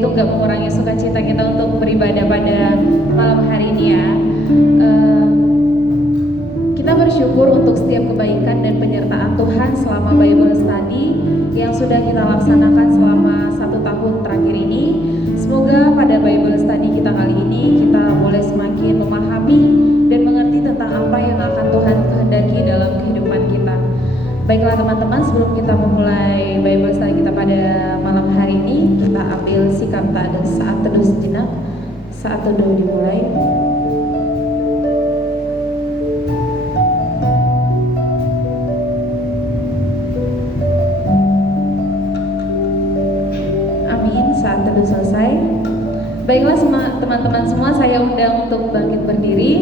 itu nggak mengurangi sukacita kita untuk beribadah pada malam hari ini ya. Kita bersyukur untuk setiap kebaikan dan penyertaan Tuhan selama Bible Study yang sudah kita laksanakan selama 1 tahun terakhir ini. Semoga pada Bible Study kita kali ini kita boleh semakin memahami dan mengerti tentang apa yang akan Tuhan kehendaki dalam kehidupan kita. Baiklah teman-teman, sebelum kita memulai Bible Study kita pada malam hari ini, kita ambil sikap saat teduh sejenak. Saat teduh dimulai. Saat teduh selesai. Baiklah teman-teman semua, saya undang untuk bangkit berdiri.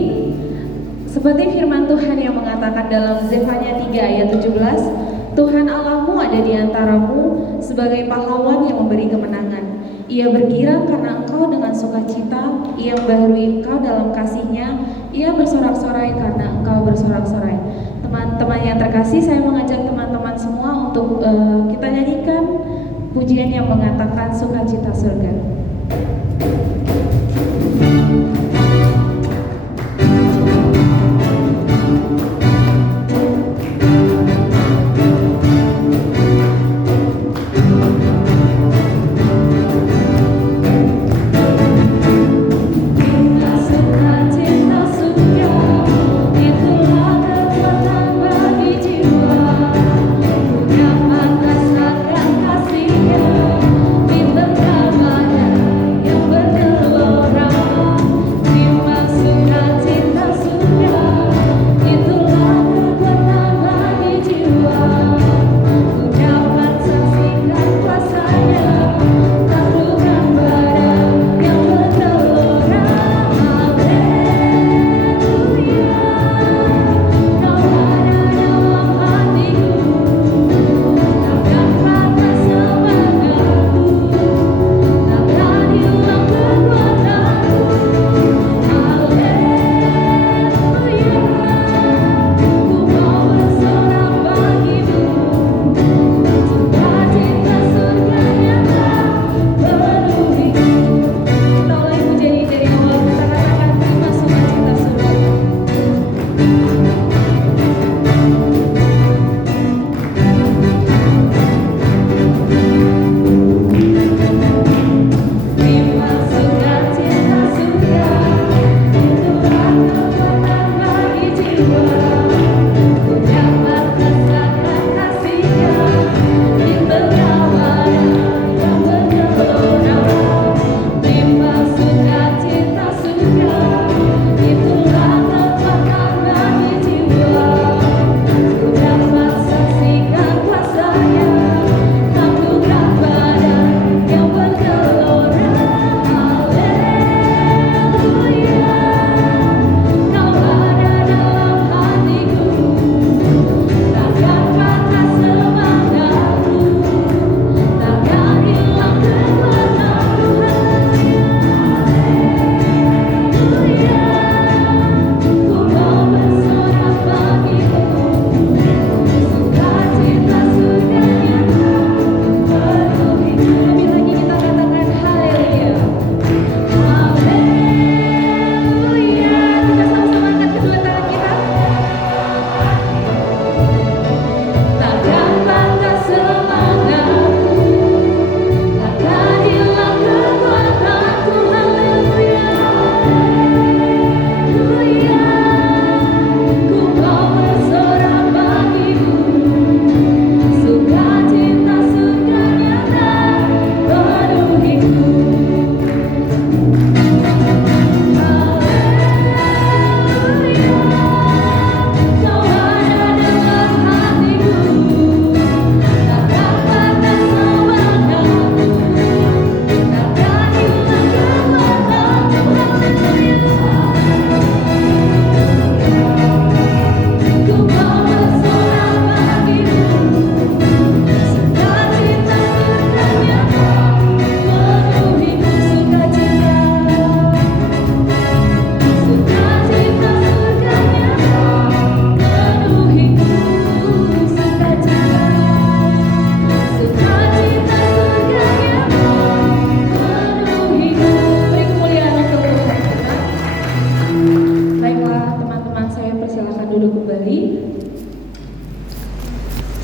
Seperti firman Tuhan yang mengatakan dalam Zefanya 3 ayat 17, Tuhan Allahmu ada di antaramu sebagai pahlawan yang memberi kemenangan. Ia bergirang karena engkau dengan sukacita, ia membaharui engkau dalam kasih-Nya, ia bersorak-sorai karena engkau bersorak-sorai. Teman-teman yang terkasih, saya mengajak teman-teman semua untuk kita nyanyikan pujian yang mengatakan sukacita surga. Kasih-Nya, di tengah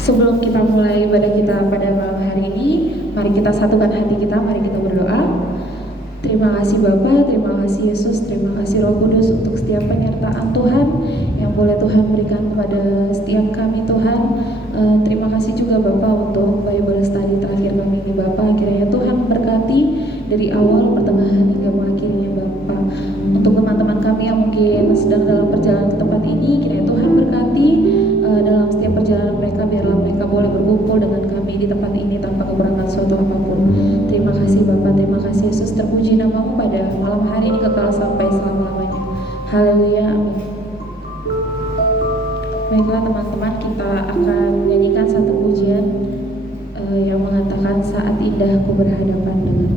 Sebelum kita mulai ibadah kita pada malam hari ini, mari kita satukan hati kita, mari kita berdoa. Terima kasih Bapa, terima kasih Yesus, terima kasih Roh Kudus untuk setiap penyertaan Tuhan yang boleh Tuhan berikan kepada setiap kami Tuhan. Terima kasih juga Bapa untuk Bible study terakhir kami ini Bapa. Kiranya Tuhan memberkati dari awal, pertengahan hingga akhirnya Bapa. Untuk teman-teman kami yang mungkin sedang dalam perjalanan ke tempat ini, kiranya Tuhan berkati dalam setiap perjalanan mereka, biarlah mereka boleh berkumpul dengan kami di tempat ini tanpa kekurangan suatu apapun. Terima kasih Bapa, terima kasih Yesus, terpuji namamu pada malam hari ini kekal sampai selama-lamanya. Haleluya, amin. Baiklah teman-teman, kita akan menyanyikan satu pujian yang mengatakan saat indah ku berhadapan dengan.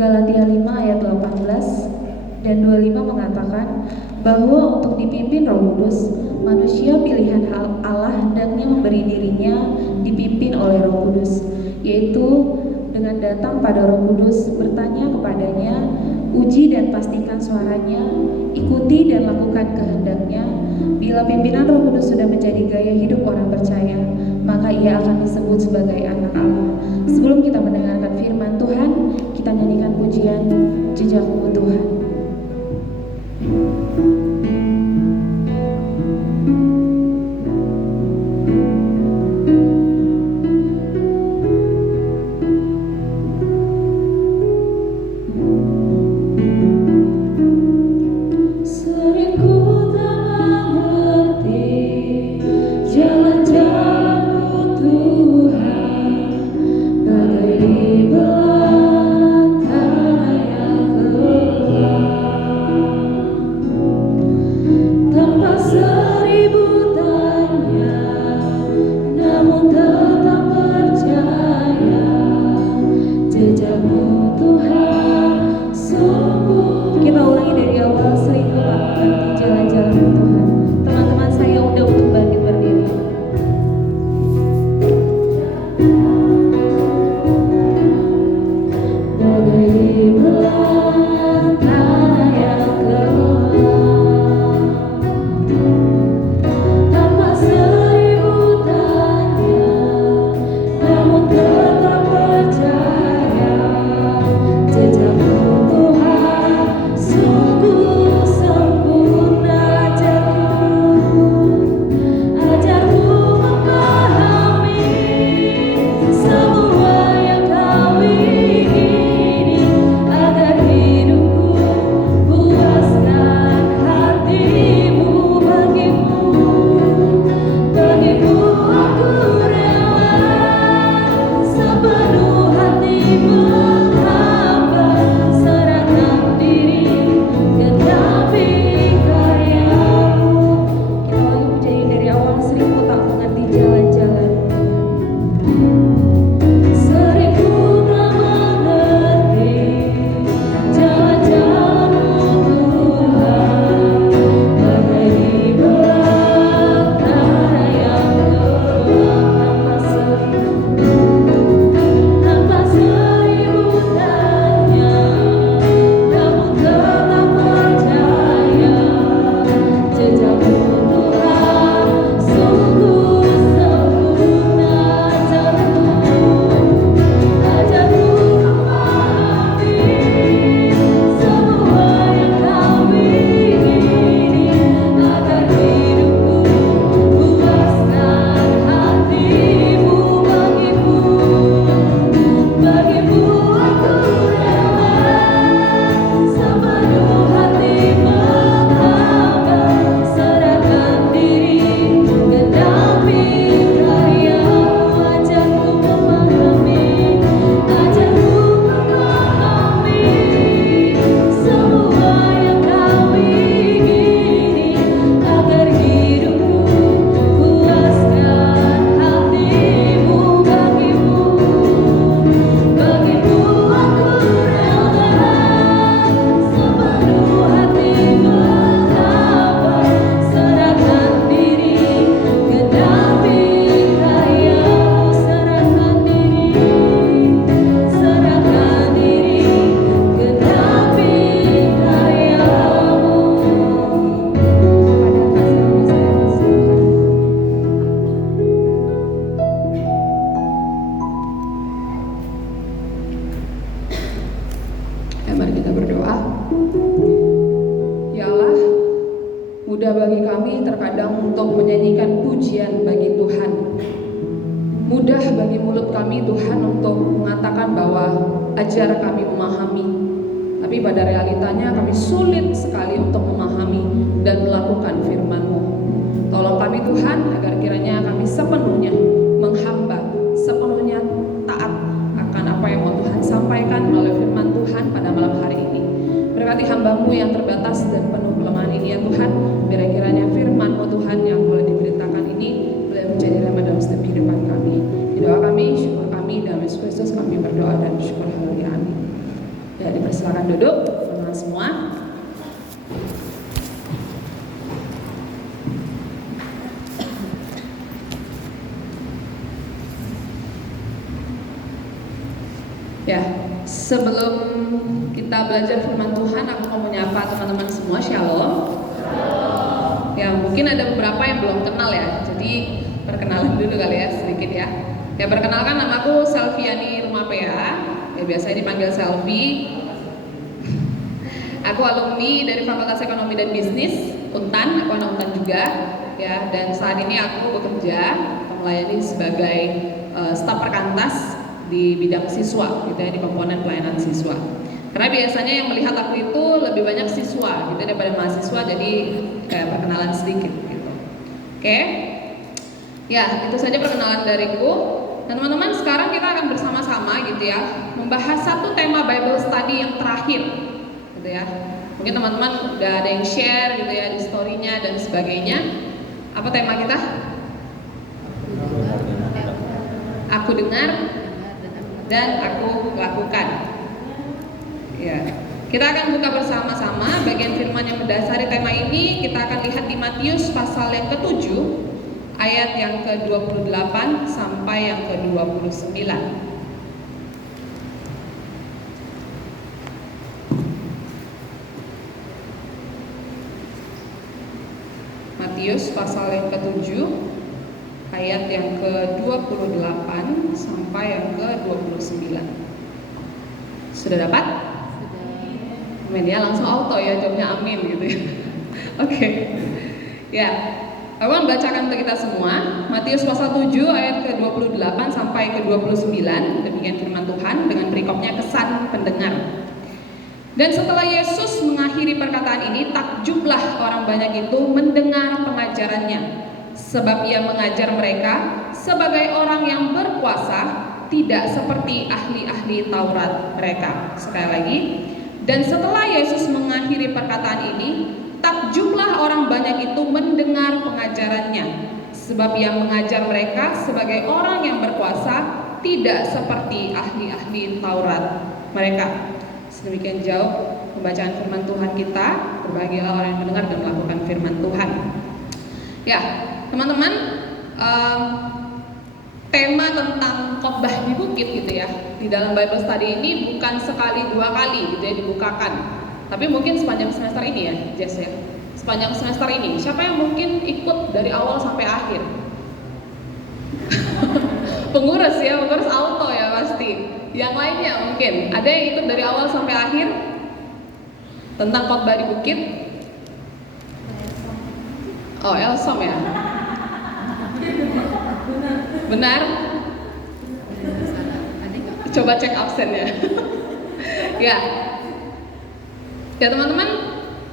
Galatia 5 ayat 18 dan 25 mengatakan bahwa untuk dipimpin Roh Kudus, manusia pilihan Allah hendaknya memberi dirinya dipimpin oleh Roh Kudus, yaitu dengan datang pada Roh Kudus, bertanya kepadanya, uji dan pastikan suaranya, ikuti dan lakukan kehendaknya. Bila pimpinan Roh Kudus sudah menjadi gaya hidup orang percaya, maka ia akan disebut sebagai anak Allah. Sebelum kita mendengarkan firman Tuhan, kita nyanyikan pujian Jejakmu Tuhan. Mudah bagi kami terkadang untuk menyanyikan pujian bagi Tuhan. Mudah bagi mulut kami Tuhan untuk mengatakan bahwa ajar kami memahami. Tapi pada realitanya kami sulit sekali untuk memahami dan melakukan firman-Mu. Tolong kami Tuhan agar kiranya kami sepenuhnya menghamba, sepenuhnya taat akan apa yang mau Tuhan sampaikan melalui firman Tuhan pada malam hari ini. Berkati hamba-Mu yang terbatas dan penuh kelemahan ini ya Tuhan. Biar kiranya firman-Mu Tuhan yang boleh diberitakan ini boleh menjadi rema dalam setiap kehidupan kami. Di doa kami, syukur kami, dalam Yesus Kristus kami berdoa dan syukur haleluya amin. Ya, Silakan duduk teman-teman semua. Ya, sebelum kita belajar firman Tuhan, aku mau menyapa teman-teman semua. Shalom. Ya, mungkin ada beberapa yang belum kenal ya. Jadi perkenalan dulu kali ya, sedikit ya. Ya, perkenalkan, namaku Selviani Rumapea. Ya, biasanya dipanggil Selvi. Aku alumni dari Fakultas Ekonomi dan Bisnis Untan. Aku anak Untan juga. Ya, dan saat ini aku bekerja melayani sebagai staf perkantas di bidang siswa, gitu ya, di komponen pelayanan siswa. Karena biasanya yang melihat aku itu lebih banyak siswa, gitu daripada mahasiswa, jadi perkenalan sedikit, gitu. Oke, ya itu saja perkenalan dariku. Dan teman-teman, sekarang kita akan bersama-sama, gitu ya, membahas satu tema Bible Study yang terakhir, gitu ya. Mungkin teman-teman udah ada yang share, gitu ya, di story-nya dan sebagainya. Apa tema kita? Aku dengar dan aku lakukan. Ya, kita akan buka bersama-sama bagian firman yang mendasari tema ini. Kita akan lihat di Matius pasal yang ke-7 ayat yang ke-28 sampai yang ke-29. Matius pasal yang ke-7 ayat yang ke-28 sampai yang ke-29. Sudah dapat? Amin ya, langsung auto ya, jawabnya amin gitu ya. Oke. Ya, aku akan bacakan untuk kita semua Matius pasal 7 ayat ke-28 sampai ke-29. Demikian firman Tuhan dengan perikopnya kesan pendengar. Dan setelah Yesus mengakhiri perkataan ini, takjublah orang banyak itu mendengar pengajarannya. Sebab ia mengajar mereka sebagai orang yang berkuasa, tidak seperti ahli-ahli Taurat mereka. Sekali lagi, dan setelah Yesus mengakhiri perkataan ini, takjublah orang banyak itu mendengar pengajarannya. Sebab ia mengajar mereka sebagai orang yang berkuasa, tidak seperti ahli-ahli Taurat mereka. Sedemikian jauh pembacaan firman Tuhan kita. Berbahagialah orang yang mendengar dan melakukan firman Tuhan. Ya, teman-teman, tema tentang khotbah di bukit gitu ya, di dalam Bible Study ini bukan sekali dua kali gitu ya dibukakan, tapi mungkin sepanjang semester ini ya, Jess ya, sepanjang semester ini. Siapa yang mungkin ikut dari awal sampai akhir? Pengurus ya, pengurus auto ya pasti. Yang lainnya mungkin ada yang ikut dari awal sampai akhir tentang khotbah di bukit. Oh, Elsom ya. Benar? Coba cek absennya. Ya. Ya teman-teman,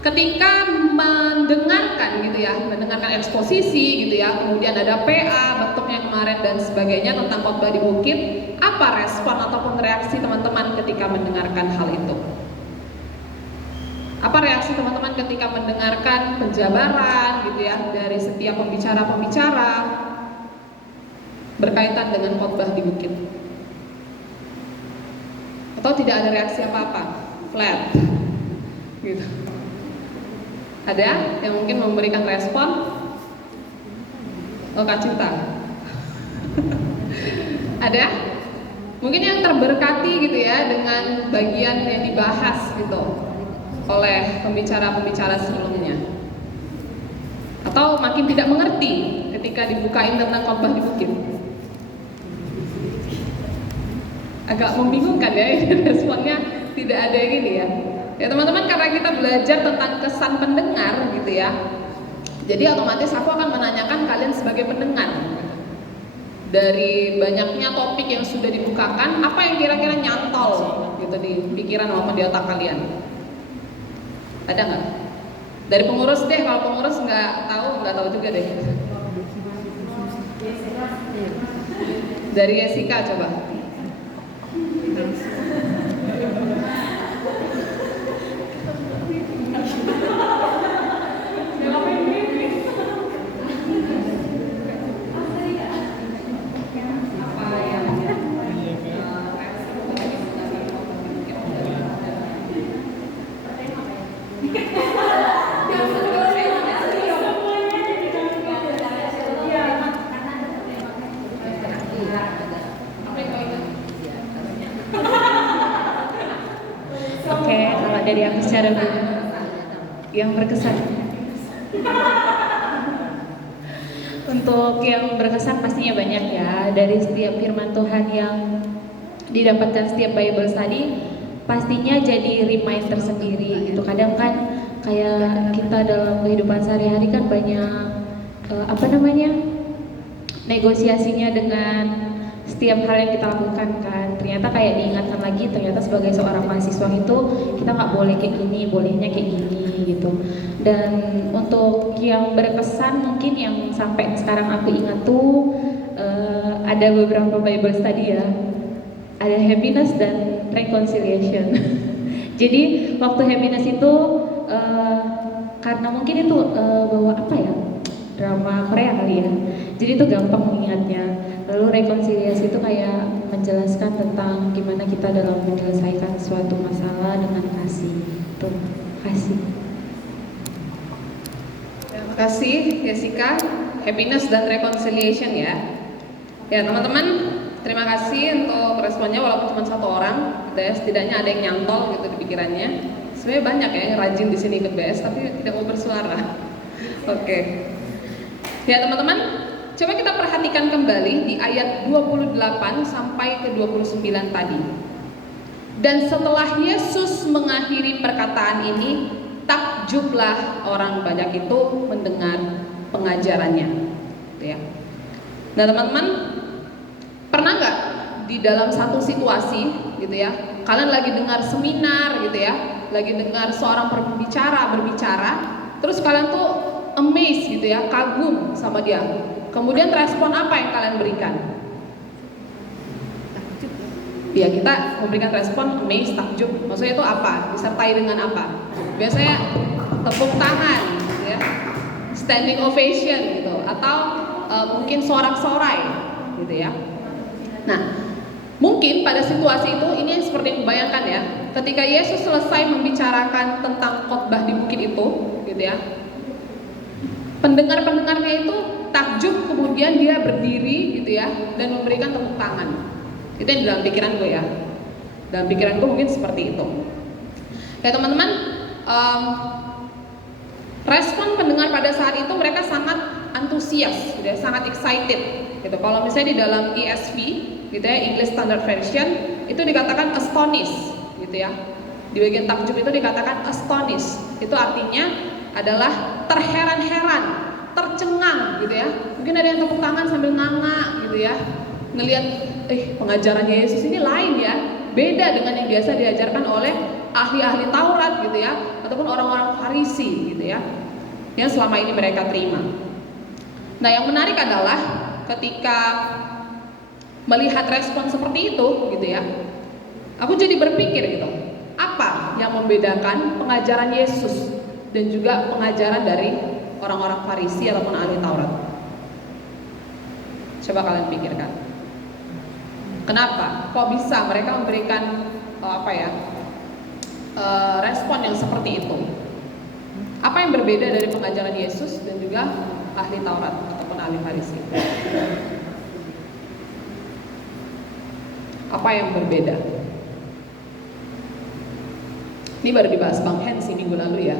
ketika mendengarkan gitu ya, mendengarkan eksposisi gitu ya, kemudian ada PA bentuknya kemarin dan sebagainya tentang khotbah di bukit, apa respon ataupun reaksi teman-teman ketika mendengarkan hal itu? Apa reaksi teman-teman ketika mendengarkan penjabaran gitu ya dari setiap pembicara-pembicara berkaitan dengan khotbah di bukit? Atau tidak ada reaksi apa-apa? Flat gitu. Ada yang mungkin memberikan respon? Oh, Kak Cinta. Ada? Mungkin yang terberkati gitu ya dengan bagian yang dibahas gitu oleh pembicara-pembicara sebelumnya. Atau makin tidak mengerti ketika dibukain tentang khotbah di bukit. Agak membingungkan ya, responnya tidak ada yang ini ya. Ya teman-teman, karena kita belajar tentang kesan pendengar gitu ya, jadi otomatis aku akan menanyakan kalian sebagai pendengar. Dari banyaknya topik yang sudah dibukakan, apa yang kira-kira nyantol gitu di pikiran maupun di otak kalian? Ada nggak? Dari pengurus deh, kalau pengurus nggak tahu juga deh. Dari Jessica coba. dari aku secara yang berkesan. Untuk yang berkesan pastinya banyak ya, dari setiap firman Tuhan yang didapatkan setiap Bible study pastinya jadi reminder sendiri gitu. Kadang kan kayak kita dalam kehidupan sehari-hari kan banyak negosiasinya dengan setiap hal yang kita lakukan kan. Ternyata kayak diingatkan lagi, ternyata sebagai seorang mahasiswa itu kita nggak boleh kayak gini, bolehnya kayak gini gitu. Dan untuk yang berkesan mungkin yang sampai sekarang aku ingat tuh ada beberapa Bible study ya. Ada happiness dan reconciliation. Jadi waktu happiness itu karena mungkin itu bawa apa ya, drama Korea kali ya. Jadi itu gampang mengingatnya. Lalu rekonsiliasi itu kayak menjelaskan tentang gimana kita dalam menyelesaikan suatu masalah dengan kasih. Tuh, kasih. Terima kasih Jessica. Happiness dan reconciliation ya. Ya teman-teman, terima kasih untuk responnya walaupun cuma satu orang, gitu ya. Setidaknya ada yang nyantol gitu di pikirannya. Sebenarnya banyak ya yang rajin di sini ikut BS tapi tidak mau bersuara. Oke. Ya teman-teman, coba kita perhatikan kembali di ayat 28 sampai ke 29 tadi. Dan setelah Yesus mengakhiri perkataan ini, takjublah orang banyak itu mendengar pengajarannya. Gitu ya. Nah teman-teman, pernah nggak di dalam satu situasi gitu ya, kalian lagi dengar seminar gitu ya, lagi dengar seorang berbicara, terus kalian tuh amazed gitu ya, kagum sama dia. Kemudian respon apa yang kalian berikan? Ya kita memberikan respon amazed, takjub. Maksudnya itu apa? Disertai dengan apa? Biasanya tepuk tangan, gitu ya, standing ovation gitu, atau mungkin sorak-sorai, gitu ya. Nah, mungkin pada situasi itu ini seperti yang bayangkan ya, ketika Yesus selesai membicarakan tentang khotbah di bukit itu, gitu ya, pendengar-pendengarnya itu takjub, kemudian dia berdiri gitu ya dan memberikan tepuk tangan. Itu yang dalam pikiran gue ya. Dalam pikiran gue mungkin seperti itu. Ya teman-teman, respon pendengar pada saat itu mereka sangat antusias, gitu ya, sangat excited. Gitu. Kalau misalnya di dalam ESV, gitu ya, English Standard Version, itu dikatakan astonished, gitu ya. Di bagian takjub itu dikatakan astonished. Itu artinya adalah terheran-heran, tercengang gitu ya. Mungkin ada yang tepuk tangan sambil nganga gitu ya. Ngelihat pengajarannya Yesus ini lain ya. Beda dengan yang biasa diajarkan oleh ahli-ahli Taurat gitu ya, ataupun orang-orang Farisi gitu ya, yang selama ini mereka terima. Nah, yang menarik adalah ketika melihat respon seperti itu gitu ya, aku jadi berpikir gitu, apa yang membedakan pengajaran Yesus dan juga pengajaran dari orang-orang Farisi ataupun ahli Taurat? Coba kalian pikirkan. Kenapa? Kok bisa mereka memberikan respon yang seperti itu? Apa yang berbeda dari pengajaran Yesus dan juga ahli Taurat ataupun ahli Farisi? Apa yang berbeda? Ini baru dibahas Bang Hen minggu lalu ya.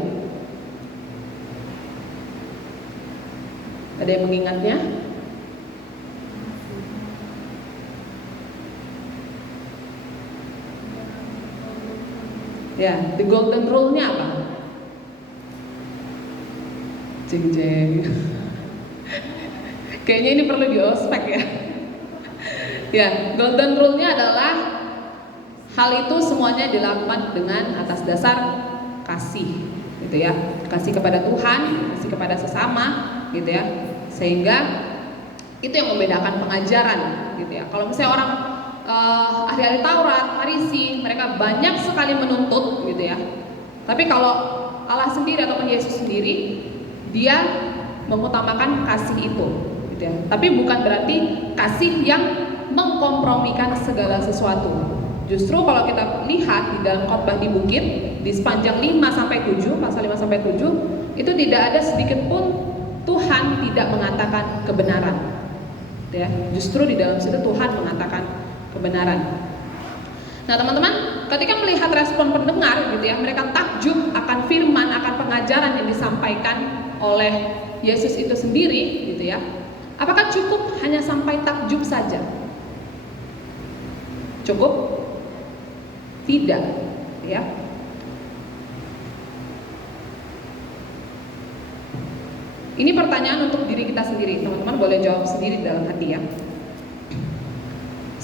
Ada yang mengingatnya? Ya, the golden rule-nya apa? Jeng-jeng. Kayaknya ini perlu di ospek ya. Ya, golden rule-nya adalah hal itu semuanya dilakukan dengan atas dasar kasih, gitu ya. Kasih kepada Tuhan, kasih kepada sesama, gitu ya. Sehingga itu yang membedakan pengajaran, gitu ya. Kalau misalnya orang ahli-ahli Taurat, Farisi, mereka banyak sekali menuntut gitu ya. Tapi kalau Allah sendiri ataupun Yesus sendiri, dia mengutamakan kasih itu gitu ya. Tapi bukan berarti kasih yang mengkompromikan segala sesuatu. Justru kalau kita lihat di dalam khotbah di bukit, di sepanjang 5-7, pasal 5-7, itu tidak ada sedikit pun Tuhan tidak mengatakan kebenaran. Ya, justru di dalam situ Tuhan mengatakan kebenaran. Nah teman-teman, ketika melihat respon pendengar gitu ya, mereka takjub akan firman, akan pengajaran yang disampaikan oleh Yesus itu sendiri gitu ya. Apakah cukup hanya sampai takjub saja? Cukup? Tidak, ya. Ini pertanyaan untuk diri kita sendiri. Teman-teman boleh jawab sendiri dalam hati ya.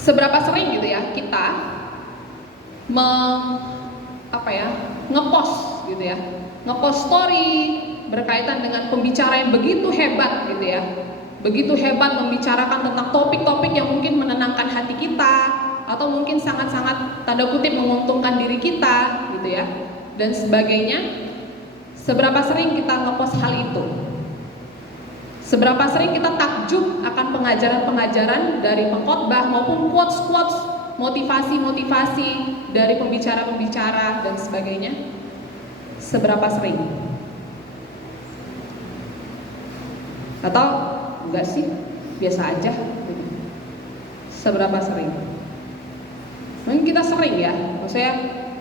Seberapa sering gitu ya kita ngepost gitu ya, ngepost story berkaitan dengan pembicara yang begitu hebat gitu ya, begitu hebat membicarakan tentang topik-topik yang mungkin menenangkan hati kita atau mungkin sangat-sangat tanda kutip menguntungkan diri kita gitu ya, dan sebagainya. Seberapa sering kita ngepost hal itu? Seberapa sering kita takjub akan pengajaran-pengajaran dari pengkhotbah maupun quotes-quotes motivasi-motivasi dari pembicara-pembicara dan sebagainya? Seberapa sering? Atau enggak sih, biasa aja? Seberapa sering? Mungkin kita sering ya, maksudnya,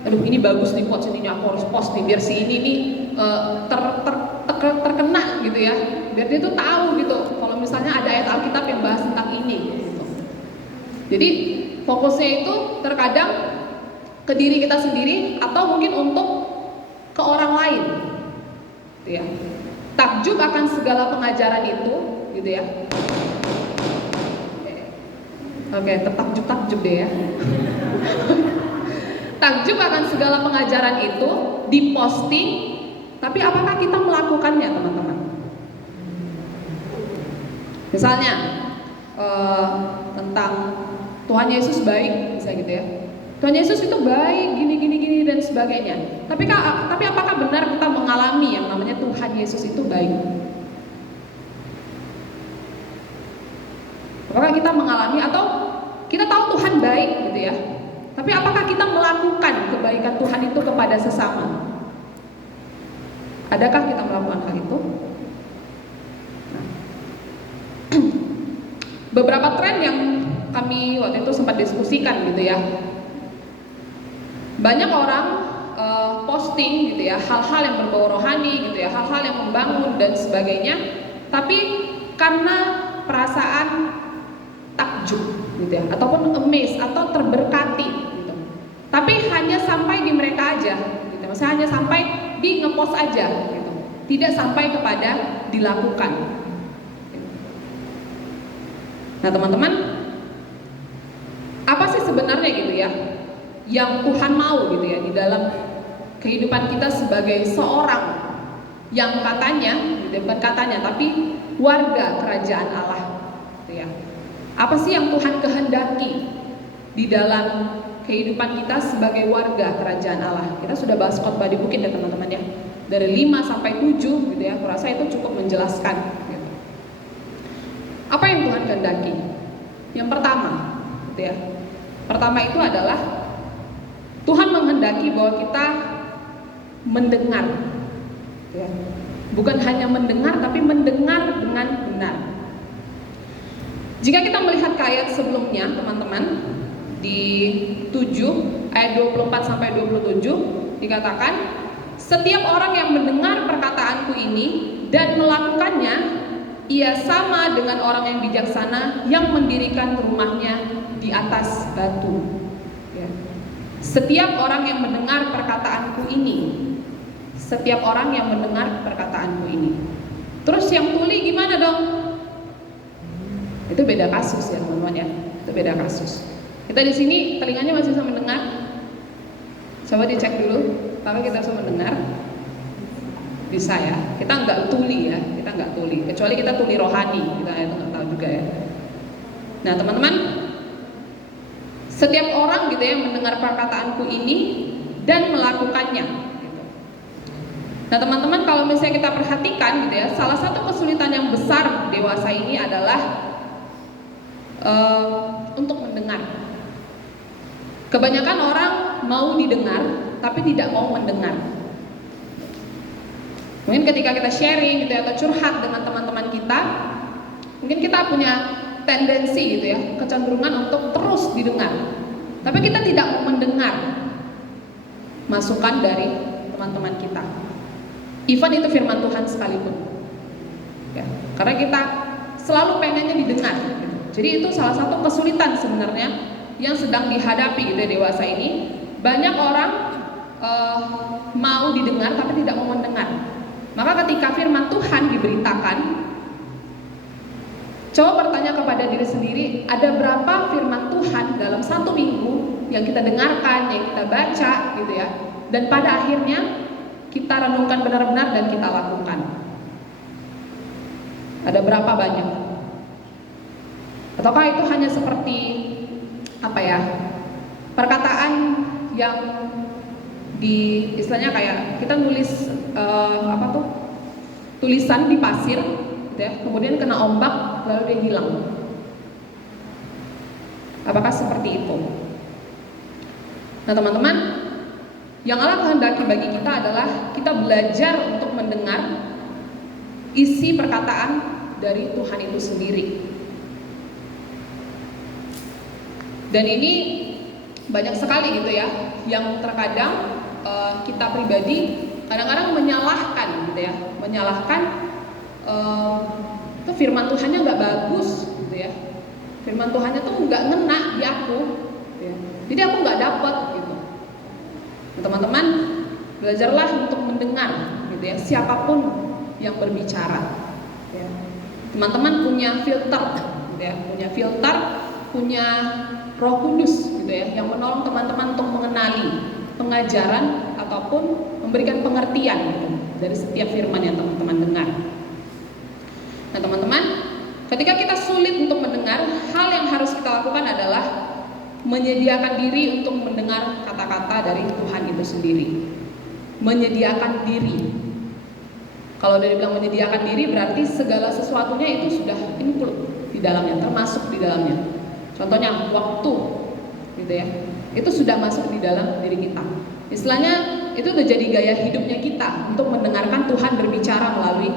aduh ini bagus nih quotes ini, aku harus post nih biar si ini nih terkena gitu ya, biar dia tuh tahu gitu kalau misalnya ada ayat Alkitab yang bahas tentang ini gitu. Jadi fokusnya itu terkadang ke diri kita sendiri atau mungkin untuk ke orang lain gitu ya. Takjub akan segala pengajaran itu gitu ya. Oke, tertakjub-takjub deh ya. Takjub akan segala pengajaran itu diposting, tapi apakah kita melakukannya teman-teman? Misalnya tentang Tuhan Yesus baik, misalnya gitu ya. Tuhan Yesus itu baik, gini dan sebagainya. Tapi apakah benar kita mengalami yang namanya Tuhan Yesus itu baik? Apakah kita mengalami atau kita tahu Tuhan baik gitu ya? Tapi apakah kita melakukan kebaikan Tuhan itu kepada sesama? Adakah kita melakukan hal itu? Nah. Beberapa tren yang kami waktu itu sempat diskusikan gitu ya. Banyak orang posting gitu ya, hal-hal yang berbau rohani gitu ya, hal-hal yang membangun dan sebagainya, tapi karena perasaan takjub gitu ya, ataupun amazed atau terberkati gitu. Tapi hanya sampai di mereka aja gitu. Maksudnya hanya sampai di ngepost aja gitu. Tidak sampai kepada dilakukan. Nah, teman-teman, apa sih sebenarnya gitu ya yang Tuhan mau gitu ya di dalam kehidupan kita sebagai seorang yang katanya, bukan katanya, tapi warga kerajaan Allah gitu ya. Apa sih yang Tuhan kehendaki di dalam kehidupan kita sebagai warga kerajaan Allah? Kita sudah bahas khotbah di bukit ya teman-teman ya, dari 5 sampai 7 gitu ya. Aku rasa itu cukup menjelaskan gitu. Apa yang Tuhan kehendaki? Yang pertama gitu ya, pertama itu adalah Tuhan menghendaki bahwa kita mendengar ya. Bukan hanya mendengar, tapi mendengar dengan benar. Jika kita melihat ke ayat sebelumnya teman-teman, di 7 ayat 24 sampai 27 dikatakan, setiap orang yang mendengar perkataanku ini dan melakukannya, ia sama dengan orang yang bijaksana yang mendirikan rumahnya di atas batu ya. Setiap orang yang mendengar perkataanku ini, setiap orang yang mendengar perkataanku ini. Terus yang tuli gimana dong? Itu beda kasus ya teman-teman ya. Itu beda kasus. Kita di sini telinganya masih bisa mendengar. Coba dicek dulu, apakah kita bisa mendengar? Bisa ya. Kita nggak tuli ya. Kita nggak tuli. Kecuali kita tuli rohani. Kita itu nggak tahu juga ya. Nah teman-teman, setiap orang gitu ya mendengar perkataanku ini dan melakukannya. Gitu. Nah teman-teman, kalau misalnya kita perhatikan gitu ya, salah satu kesulitan yang besar dewasa ini adalah untuk mendengar. Kebanyakan orang mau didengar, tapi tidak mau mendengar. Mungkin ketika kita sharing gitu ya, atau curhat dengan teman-teman kita, mungkin kita punya tendensi gitu ya, kecenderungan untuk terus didengar. Tapi kita tidak mau mendengar masukan dari teman-teman kita, even itu firman Tuhan sekalipun ya, karena kita selalu pengennya didengar gitu. Jadi itu salah satu kesulitan sebenarnya yang sedang dihadapi gitu dewasa ini. Banyak orang mau didengar tapi tidak mau mendengar. Maka ketika firman Tuhan diberitakan, coba bertanya kepada diri sendiri, ada berapa firman Tuhan dalam satu minggu yang kita dengarkan, yang kita baca gitu ya, dan pada akhirnya kita renungkan benar-benar dan kita lakukan. Ada berapa banyak? Ataukah itu hanya seperti apa ya, perkataan yang di istilahnya kayak kita nulis tulisan di pasir gitu ya, kemudian kena ombak lalu dia hilang. Apakah seperti itu? Nah teman-teman, yang Allah kehendaki bagi kita adalah kita belajar untuk mendengar isi perkataan dari Tuhan itu sendiri. Dan ini banyak sekali gitu ya, yang terkadang kita pribadi kadang-kadang menyalahkan gitu ya, menyalahkan itu firman Tuhannya nggak bagus gitu ya, firman Tuhannya tuh nggak ngena di aku gitu ya. Jadi aku nggak dapet gitu. Nah, teman-teman, belajarlah untuk mendengar gitu ya, siapapun yang berbicara ya. Teman-teman punya filter gitu ya, punya Roh Kudus gitu ya, yang menolong teman-teman untuk mengenali pengajaran ataupun memberikan pengertian gitu, dari setiap firman yang teman-teman dengar. Nah teman-teman, ketika kita sulit untuk mendengar, hal yang harus kita lakukan adalah menyediakan diri untuk mendengar kata-kata dari Tuhan itu sendiri. Menyediakan diri. Kalau dari bilang menyediakan diri, berarti segala sesuatunya itu sudah include di dalamnya, termasuk di dalamnya. Contohnya waktu gitu ya, itu sudah masuk di dalam diri kita. Istilahnya itu udah jadi gaya hidupnya kita untuk mendengarkan Tuhan berbicara melalui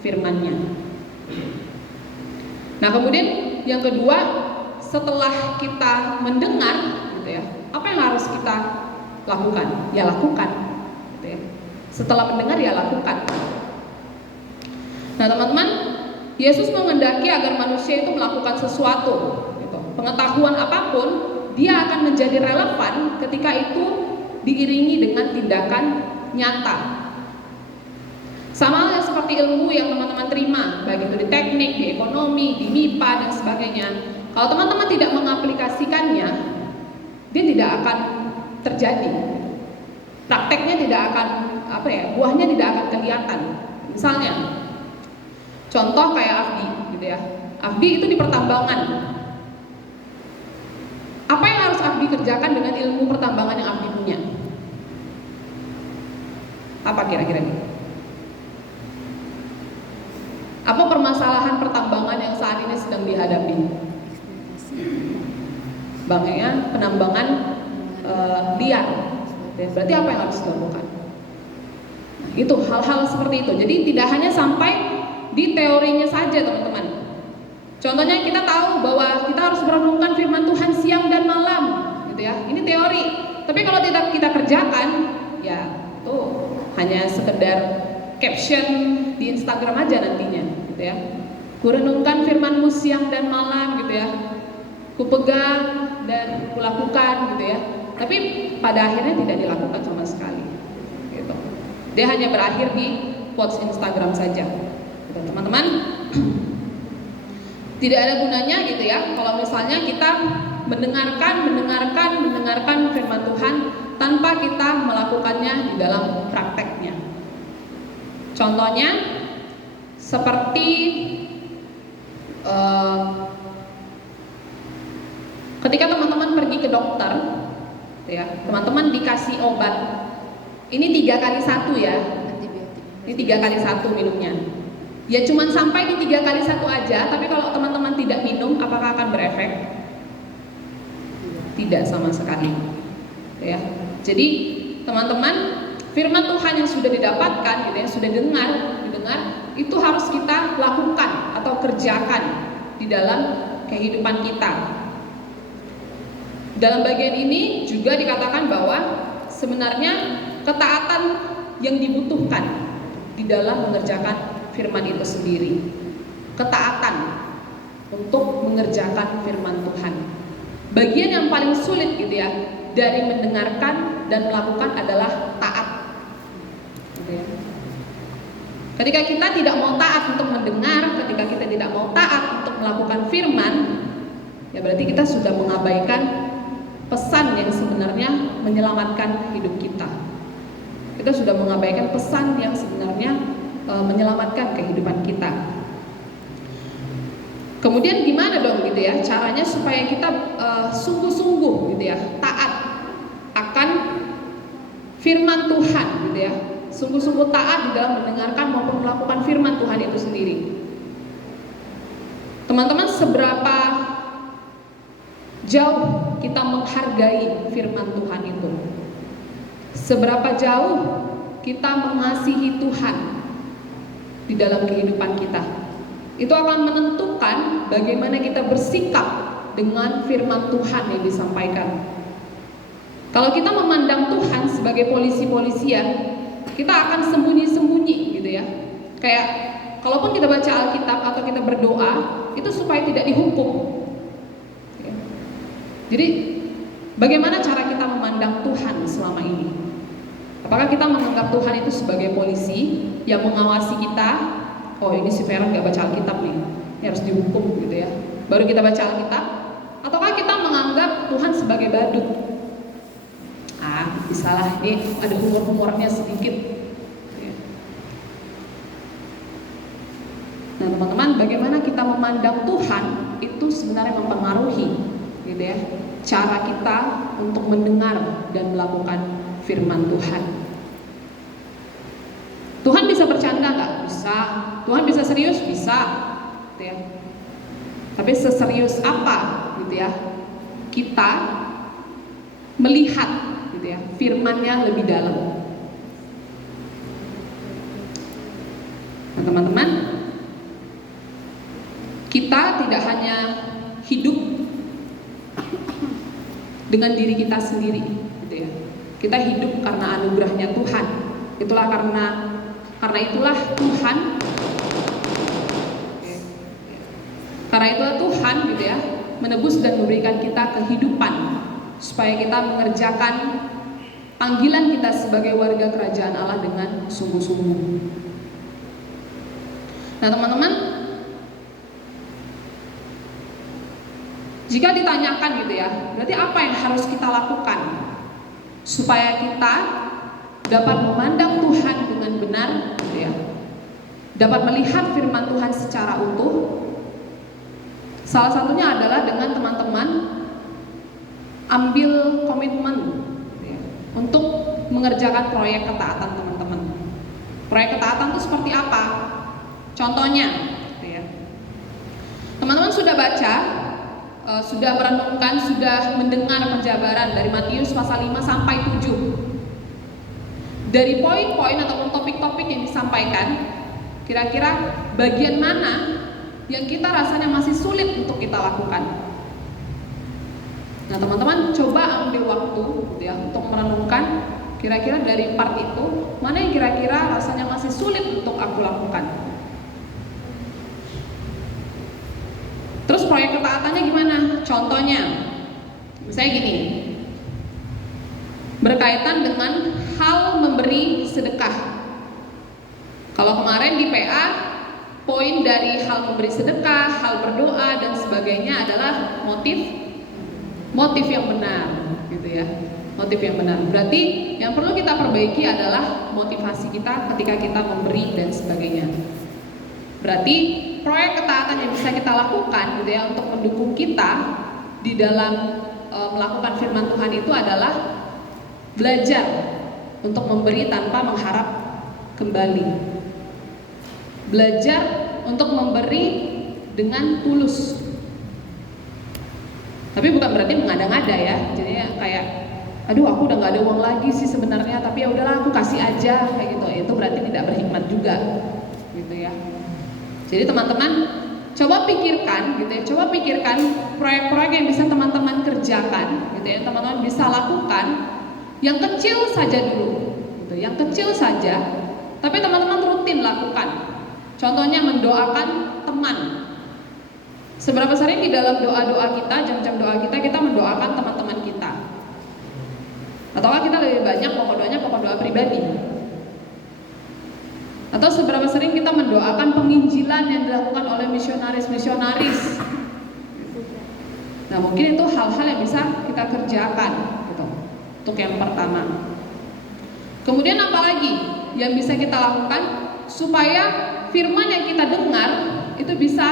firman-Nya. Nah kemudian yang kedua, setelah kita mendengar gitu ya, apa yang harus kita lakukan? Ya lakukan gitu ya. Setelah mendengar ya lakukan. Nah teman-teman, Yesus menghendaki agar manusia itu melakukan sesuatu gitu. Pengetahuan apapun dia akan menjadi relevan ketika itu diiringi dengan tindakan nyata. Sama halnya seperti ilmu yang teman-teman terima, baik itu di teknik, di ekonomi, di MIPA dan sebagainya. Kalau teman-teman tidak mengaplikasikannya, dia tidak akan terjadi. Prakteknya tidak akan buahnya tidak akan kelihatan. Misalnya, contoh kayak Afdi gitu ya. Afdi itu di pertambangan. Apa yang harus Afdi kerjakan dengan ilmu pertambangan yang Afdi punya? Apa kira-kira? Apa permasalahan pertambangan yang saat ini sedang dihadapi? Bangnya penambangan liar. Berarti apa yang harus dilakukan? Nah, itu hal-hal seperti itu. Jadi tidak hanya sampai di teorinya saja teman-teman. Contohnya kita tahu bahwa kita harus merenungkan firman Tuhan siang dan malam, gitu ya. Ini teori. Tapi kalau tidak kita kerjakan, ya itu hanya sekedar caption di Instagram aja nantinya, gitu ya. Kurenungkan firman-Mu siang dan malam, gitu ya. Kupegang dan kulakukan, gitu ya. Tapi pada akhirnya tidak dilakukan sama sekali, gitu. Dia hanya berakhir di quotes Instagram saja, gitu, teman-teman. Tidak ada gunanya gitu ya kalau misalnya kita mendengarkan firman Tuhan tanpa kita melakukannya di dalam prakteknya. Contohnya seperti ketika teman-teman pergi ke dokter gitu ya, teman-teman dikasih obat ini 3 kali 1 ya, ini 3 kali 1 minumnya. Ya cuman sampai di 3 kali 1 aja, tapi kalau teman-teman tidak minum, apakah akan berefek? Tidak sama sekali. Ya. Jadi teman-teman, firman Tuhan yang sudah didapatkan, gitu ya, sudah didengar, itu harus kita lakukan atau kerjakan di dalam kehidupan kita. Dalam bagian ini juga dikatakan bahwa sebenarnya ketaatan yang dibutuhkan di dalam mengerjakan firman itu sendiri. Ketaatan untuk mengerjakan firman Tuhan. Bagian yang paling sulit gitu ya dari mendengarkan dan melakukan adalah taat. Gitu ya. Ketika kita tidak mau taat untuk mendengar, ketika kita tidak mau taat untuk melakukan firman, ya berarti kita sudah mengabaikan pesan yang sebenarnya menyelamatkan hidup kita. Kita sudah mengabaikan pesan yang sebenarnya menyelamatkan kehidupan kita. Kemudian gimana dong gitu ya caranya supaya kita sungguh-sungguh gitu ya taat akan firman Tuhan gitu ya, sungguh-sungguh taat di dalam mendengarkan maupun melakukan firman Tuhan itu sendiri. Teman-teman, seberapa jauh kita menghargai firman Tuhan itu? Seberapa jauh kita mengasihi Tuhan di dalam kehidupan kita? Itu akan menentukan bagaimana kita bersikap dengan firman Tuhan yang disampaikan. Kalau kita memandang Tuhan sebagai polisi-polisian, kita akan sembunyi-sembunyi gitu ya. Kayak kalaupun kita baca Alkitab atau kita berdoa, itu supaya tidak dihukum. Jadi bagaimana cara kita memandang Tuhan selama ini? Apakah kita menganggap Tuhan itu sebagai polisi yang mengawasi kita? Oh, ini si Vera nggak baca Alkitab nih, ini harus dihukum gitu ya. Baru kita baca Alkitab, ataukah kita menganggap Tuhan sebagai badut? Bisalah, ini ada humor-humornya sedikit. Nah teman-teman, bagaimana kita memandang Tuhan itu sebenarnya mempengaruhi gitu ya, cara kita untuk mendengar dan melakukan firman Tuhan. Tuhan bisa bercanda nggak? Bisa. Tuhan bisa serius? Bisa gitu ya. Tapi seserius apa gitu ya kita melihat gitu ya firman-Nya lebih dalam? Nah teman-teman, kita tidak hanya hidup dengan diri kita sendiri gitu ya. Kita hidup karena anugerahnya Tuhan. Karena itulah Tuhan gitu ya menebus dan memberikan kita kehidupan supaya kita mengerjakan panggilan kita sebagai warga kerajaan Allah dengan sungguh-sungguh. Nah teman-teman, jika ditanyakan gitu ya, berarti apa yang harus kita lakukan supaya kita dapat memandang Tuhan dengan benar gitu ya, dapat melihat firman Tuhan secara utuh? Salah satunya adalah dengan teman-teman ambil komitmen gitu ya, untuk mengerjakan proyek ketaatan teman-teman. Proyek ketaatan itu seperti apa? Contohnya gitu ya. Teman-teman sudah baca, sudah merenungkan, sudah mendengar penjabaran dari Matius pasal 5 sampai 7. Dari poin-poin ataupun topik-topik yang disampaikan, kira-kira bagian mana yang kita rasanya masih sulit untuk kita lakukan? Nah teman-teman, coba ambil waktu gitu ya, untuk merenungkan kira-kira dari part itu mana yang kira-kira rasanya masih sulit untuk aku lakukan. Terus proyek ketaatannya gimana? Contohnya, misalnya gini, berkaitan dengan hal memberi sedekah. Kalau kemarin di PA, poin dari hal memberi sedekah, hal berdoa dan sebagainya adalah motif yang benar, gitu ya. Motif yang benar. Berarti yang perlu kita perbaiki adalah motivasi kita ketika kita memberi dan sebagainya. Berarti proyek ketaatan yang bisa kita lakukan gitu ya untuk mendukung kita di dalam melakukan firman Tuhan itu adalah belajar untuk memberi tanpa mengharap kembali. Belajar untuk memberi dengan tulus. Tapi bukan berarti mengada-ngada ya. Jadi kayak aduh aku udah nggak ada uang lagi sih sebenarnya, tapi ya udahlah aku kasih aja kayak gitu. Itu berarti tidak berhikmat juga gitu ya. Jadi teman-teman, Coba pikirkan gitu ya, coba pikirkan proyek-proyek yang bisa teman-teman kerjakan gitu ya, teman-teman bisa lakukan yang kecil saja dulu gitu, yang kecil saja, tapi teman-teman rutin lakukan. Contohnya mendoakan teman. Seberapa sering di dalam doa-doa kita, jam-jam doa kita mendoakan teman-teman kita? Ataukah kita lebih banyak pokok doa pribadi? Atau seberapa sering kita mendoakan penginjilan yang dilakukan oleh misionaris-misionaris? Nah, mungkin itu hal-hal yang bisa kita kerjakan gitu. Untuk yang pertama. Kemudian apa lagi yang bisa kita lakukan supaya firman yang kita dengar itu bisa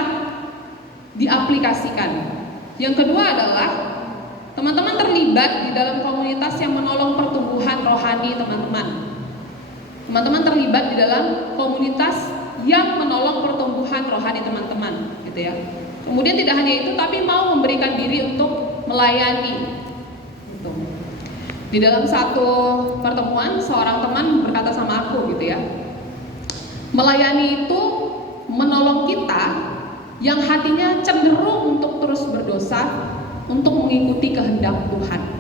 diaplikasikan? Yang kedua adalah teman-teman terlibat di dalam komunitas yang menolong pertumbuhan rohani teman-teman. Teman-teman terlibat di dalam komunitas yang menolong pertumbuhan rohani teman-teman, gitu ya. Kemudian tidak hanya itu, tapi mau memberikan diri untuk melayani. Gitu. Di dalam satu pertemuan, seorang teman berkata sama aku, gitu ya, melayani itu menolong kita yang hatinya cenderung untuk terus berdosa, untuk mengikuti kehendak Tuhan.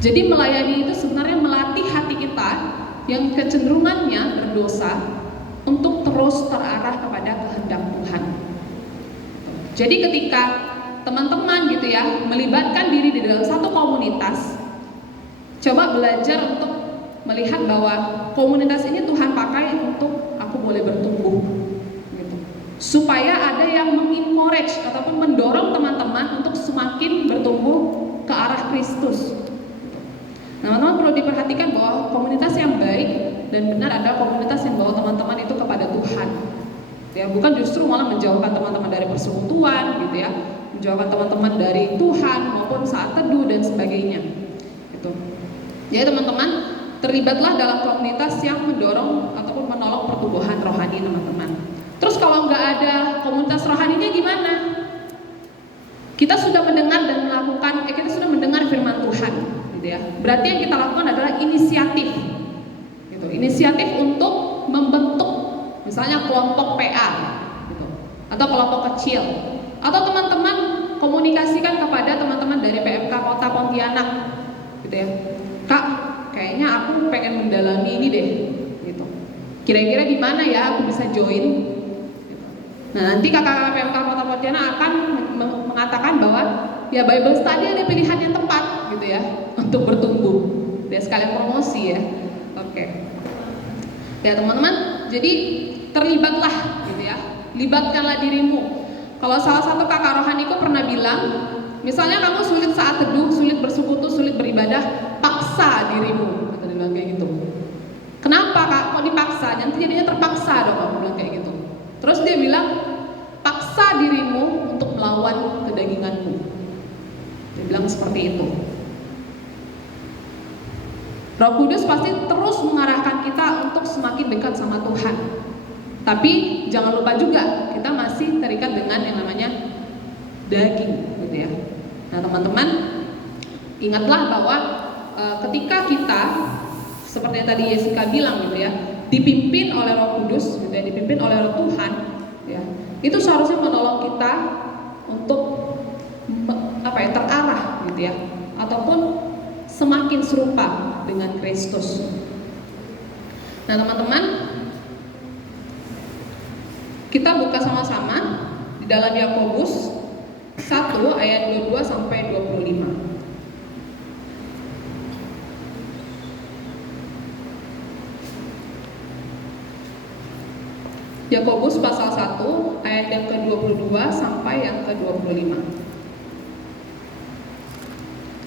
Jadi melayani itu sebenarnya melatih hati kita yang kecenderungannya berdosa untuk terus terarah kepada kehendak Tuhan. Jadi ketika teman-teman gitu ya melibatkan diri di dalam satu komunitas, coba belajar untuk melihat bahwa komunitas ini Tuhan pakai untuk aku boleh bertumbuh gitu. Supaya ada yang mengencourage ataupun mendorong teman-teman untuk semakin bertumbuh ke arah Kristus. Nah, teman-teman perlu diperhatikan bahwa komunitas yang baik dan benar adalah komunitas yang bawa teman-teman itu kepada Tuhan. Ya, bukan justru malah menjauhkan teman-teman dari persekutuan gitu ya, menjauhkan teman-teman dari Tuhan maupun saat teduh dan sebagainya. Gitu. Jadi teman-teman terlibatlah dalam komunitas yang mendorong ataupun menolong pertumbuhan rohani teman-teman. Terus kalau nggak ada komunitas rohaninya gimana? Kita sudah mendengar dan melakukan, kita sudah mendengar firman Tuhan. Gitu ya. Berarti yang kita lakukan adalah inisiatif, gitu. Inisiatif untuk membentuk, misalnya kelompok PA, gitu. Atau kelompok kecil, atau teman-teman komunikasikan kepada teman-teman dari PMK Kota Pontianak, gitu ya. Kak, kayaknya aku pengen mendalami ini deh, gitu. Kira-kira gimana ya aku bisa join? Gitu. Nah, nanti kakak PMK Kota Pontianak akan mengatakan bahwa ya Bible study ada pilihan yang tepat gitu ya untuk bertumbuh. Dia sekalian promosi ya. Oke. Ya teman-teman, jadi terlibatlah gitu ya. Libatkanlah dirimu. Kalau salah satu kakak rohaniku pernah bilang, misalnya kamu sulit saat teduh, sulit bersekutu, sulit beribadah, paksa dirimu. Kata dia bilang kayak gitu. Kenapa kak? Kok dipaksa? Nanti jadinya terpaksa dong, kamu bilang kayak gitu. Terus dia bilang, paksa dirimu untuk melawan kedaginganmu. Dia bilang seperti itu. Roh Kudus pasti terus mengarahkan kita untuk semakin dekat sama Tuhan. Tapi jangan lupa juga kita masih terikat dengan yang namanya daging, gitu ya. Nah teman-teman, ingatlah bahwa ketika kita seperti yang tadi Jessica bilang gitu ya, dipimpin oleh Roh Kudus, gitu ya, dipimpin oleh Roh Tuhan, ya, itu seharusnya menolong kita untuk terarah gitu ya, ataupun semakin serupa dengan Kristus. Nah teman-teman, kita buka sama-sama di dalam Yakobus 1 ayat 22 sampai 25. Yakobus pasal 1 ayat yang ke-22 sampai yang ke-25.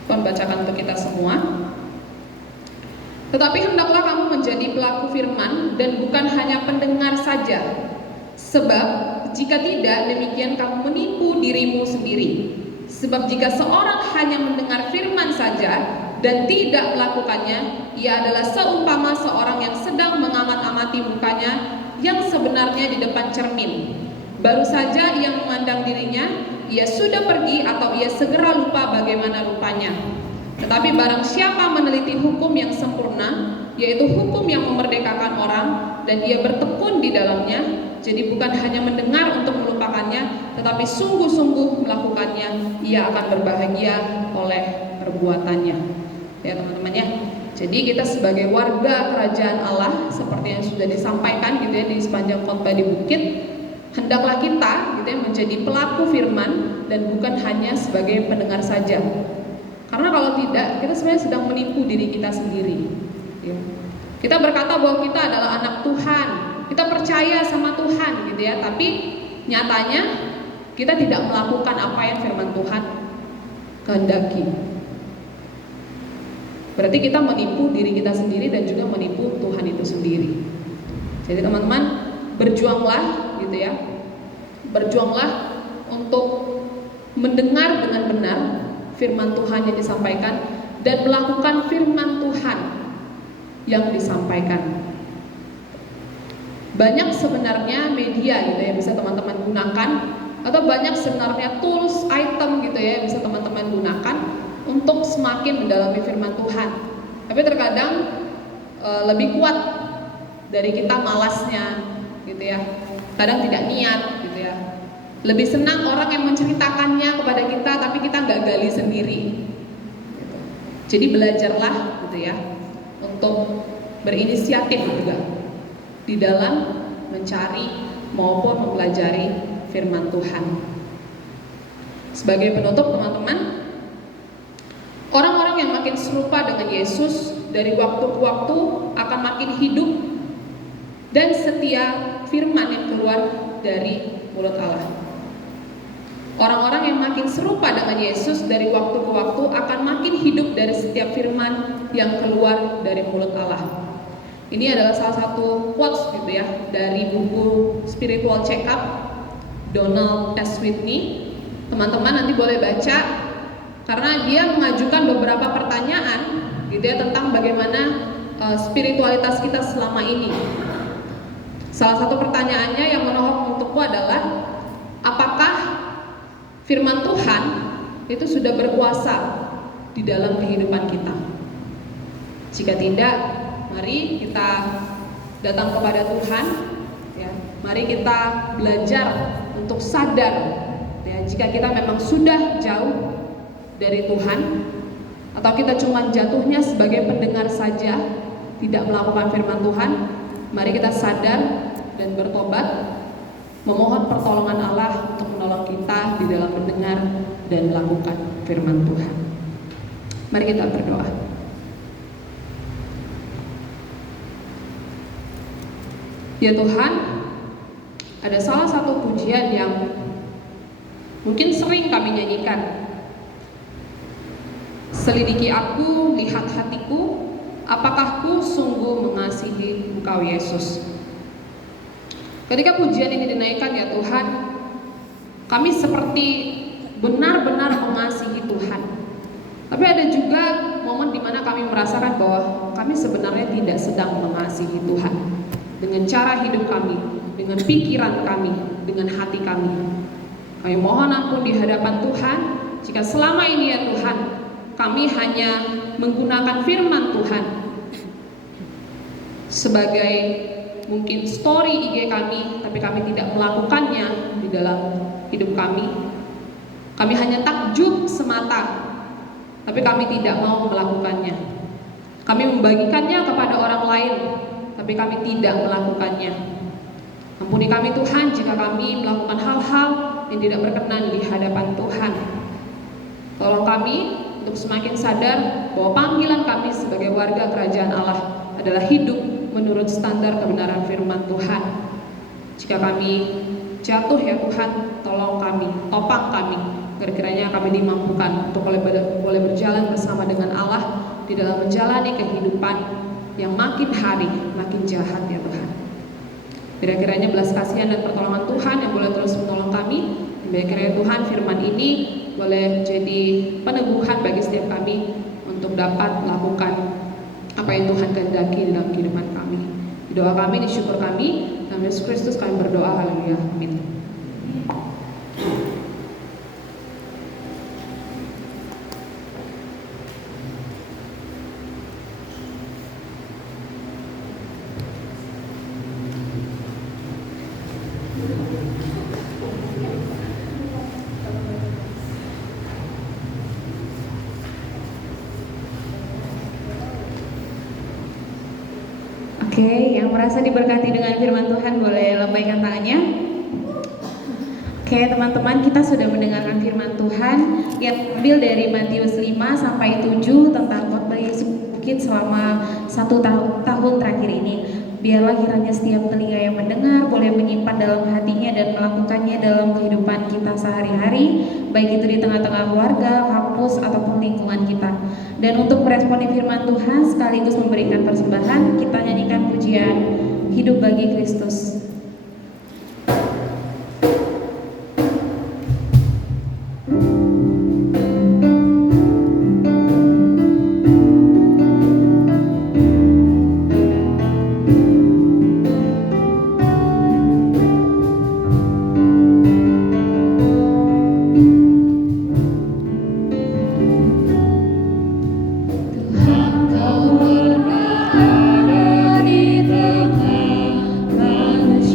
Tuhan bacakan untuk kita semua. Tetapi hendaklah kamu menjadi pelaku firman dan bukan hanya pendengar saja. Sebab jika tidak, demikian kamu menipu dirimu sendiri. Sebab jika seorang hanya mendengar firman saja dan tidak melakukannya, ia adalah seumpama seorang yang sedang mengamat-amati mukanya yang sebenarnya di depan cermin. Baru saja ia memandang dirinya, ia sudah pergi atau ia segera lupa bagaimana rupanya. Tetapi barang siapa meneliti hukum yang sempurna, yaitu hukum yang memerdekakan orang, dan ia bertekun di dalamnya, Jadi bukan hanya mendengar untuk melupakannya, tetapi sungguh-sungguh melakukannya, ia akan berbahagia oleh perbuatannya. Ya teman-teman ya. Jadi kita sebagai warga kerajaan Allah, seperti yang sudah disampaikan gitu ya di sepanjang khotbah di bukit, hendaklah kita gitu ya menjadi pelaku firman dan bukan hanya sebagai pendengar saja. Karena kalau tidak, kita sebenarnya sedang menipu diri kita sendiri. Ya. Kita berkata bahwa kita adalah anak Tuhan, kita percaya sama Tuhan gitu ya, tapi nyatanya kita tidak melakukan apa yang firman Tuhan kehendaki. Berarti kita menipu diri kita sendiri dan juga menipu Tuhan itu sendiri. Jadi teman-teman, berjuanglah gitu ya. Berjuanglah untuk mendengar dengan benar firman Tuhan yang disampaikan dan melakukan firman Tuhan yang disampaikan. Banyak sebenarnya media gitu ya bisa teman-teman gunakan, atau banyak sebenarnya tools, item gitu ya bisa teman-teman gunakan untuk semakin mendalami firman Tuhan. Tapi terkadang lebih kuat dari kita malasnya gitu ya. Kadang tidak niat gitu ya. Lebih senang orang yang menceritakannya kepada kita, tapi kita nggak gali sendiri gitu. Jadi belajarlah gitu ya untuk berinisiatif juga di dalam mencari maupun mempelajari firman Tuhan. Sebagai penutup teman-teman, orang-orang yang makin serupa dengan Yesus dari waktu ke waktu akan makin hidup dan setia firman yang keluar dari mulut Allah. Orang-orang yang makin serupa dengan Yesus dari waktu ke waktu akan makin hidup dari setiap firman yang keluar dari mulut Allah. Ini adalah salah satu quotes gitu ya dari buku Spiritual Check-up Donald S. Whitney. Teman-teman nanti boleh baca karena dia mengajukan beberapa pertanyaan gitu ya tentang bagaimana spiritualitas kita selama ini. Salah satu pertanyaannya yang menohok untukku adalah, apakah firman Tuhan itu sudah berkuasa di dalam kehidupan kita? Jika tidak, mari kita datang kepada Tuhan ya. Mari kita belajar untuk sadar ya, jika kita memang sudah jauh dari Tuhan, atau kita cuma jatuhnya sebagai pendengar saja, tidak melakukan firman Tuhan. Mari kita sadar dan bertobat, memohon pertolongan Allah untuk menolong kita di dalam mendengar dan melakukan firman Tuhan. Mari kita berdoa. Ya Tuhan, ada salah satu pujian yang mungkin sering kami nyanyikan. Selidiki aku, lihat hatiku, apakah ku sungguh mengasihi Engkau Yesus. Ketika pujian ini dinaikkan ya Tuhan, kami seperti benar-benar mengasihi Tuhan. Tapi ada juga momen di mana kami merasakan bahwa kami sebenarnya tidak sedang mengasihi Tuhan. Dengan cara hidup kami, dengan pikiran kami, dengan hati kami. Kami mohon ampun di hadapan Tuhan jika selama ini ya Tuhan, kami hanya menggunakan firman Tuhan sebagai mungkin story IG kami, tapi kami tidak melakukannya di dalam hidup kami. Kami hanya takjub semata, tapi kami tidak mau melakukannya. Kami membagikannya kepada orang lain, tapi kami tidak melakukannya. Ampuni kami Tuhan jika kami melakukan hal-hal yang tidak berkenan di hadapan Tuhan. Tolong kami untuk semakin sadar bahwa panggilan kami sebagai warga kerajaan Allah adalah hidup menurut standar kebenaran firman Tuhan. Jika kami jatuh ya Tuhan, tolong kami, topang kami, agar kiranya kami dimampukan untuk boleh berjalan bersama dengan Allah di dalam menjalani kehidupan yang makin hari makin jahat ya Tuhan. Kira-kiranya belas kasihan dan pertolongan Tuhan yang boleh terus menolong kami. Biar kiranya Tuhan firman ini boleh jadi peneguhan bagi setiap kami untuk dapat melakukan apa yang Tuhan kehendaki dalam kehidupan kami. Di doa kami, di syukur kami, dalam Yesus Kristus kami berdoa, haleluya, amin. Oke, yang merasa diberkati dengan firman Tuhan boleh lambaikan tangannya. Oke, teman-teman, kita sudah mendengarkan firman Tuhan yang ambil dari Matius 5 sampai 7 tentang khotbah Yesus Bukit selama 1 tahun terakhir ini. Biarlah kiranya setiap telinga yang mendengar boleh menyimpan dalam hatinya dan melakukannya dalam kehidupan kita sehari-hari, baik itu di tengah-tengah keluarga, kampus, ataupun lingkungan kita. Dan untuk meresponi firman Tuhan sekaligus memberikan persembahan, kita nyanyikan pujian Hidup Bagi Kristus. Kau berada di tengah manusia.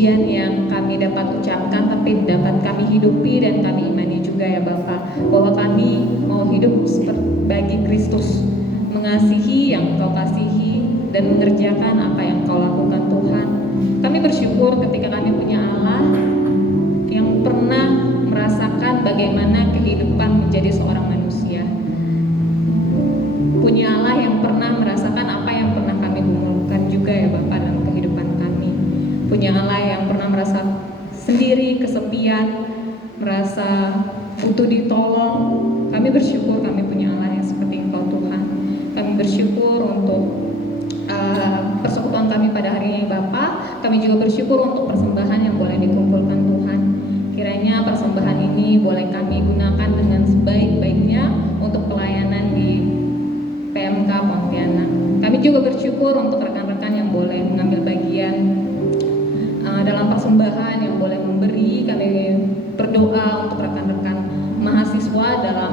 pujian yang kami dapat ucapkan, tapi dapat kami hidupi dan kami imani juga ya Bapa, bahwa kami mau hidup seperti bagi Kristus, mengasihi yang Engkau kasihi dan mengerjakan apa yang Engkau lakukan Tuhan. Kami bersyukur ketika kami punya Allah yang pernah merasakan bagaimana kehidupan menjadi seorang manusia, punya Allah yang pernah merasakan apa yang pernah kami gumulkan juga ya Bapak dalam kehidupan kami, punya Allah yang pernah merasa sendiri, kesepian, merasa butuh ditolong. Kami bersyukur kami punya Allah yang seperti Engkau Tuhan. Kami bersyukur untuk persekutuan kami pada hari ini Bapak. Kami juga bersyukur untuk persembahan yang boleh dikumpulkan Tuhan. Kiranya persembahan ini boleh kami gunakan dengan sebaik-baiknya untuk pelayanan di PMK Pontianak. Kami juga bersyukur untuk rekan-rekan yang boleh mengambil bagian dalam persembahan, yang boleh memberi. Kami berdoa untuk rekan-rekan mahasiswa dalam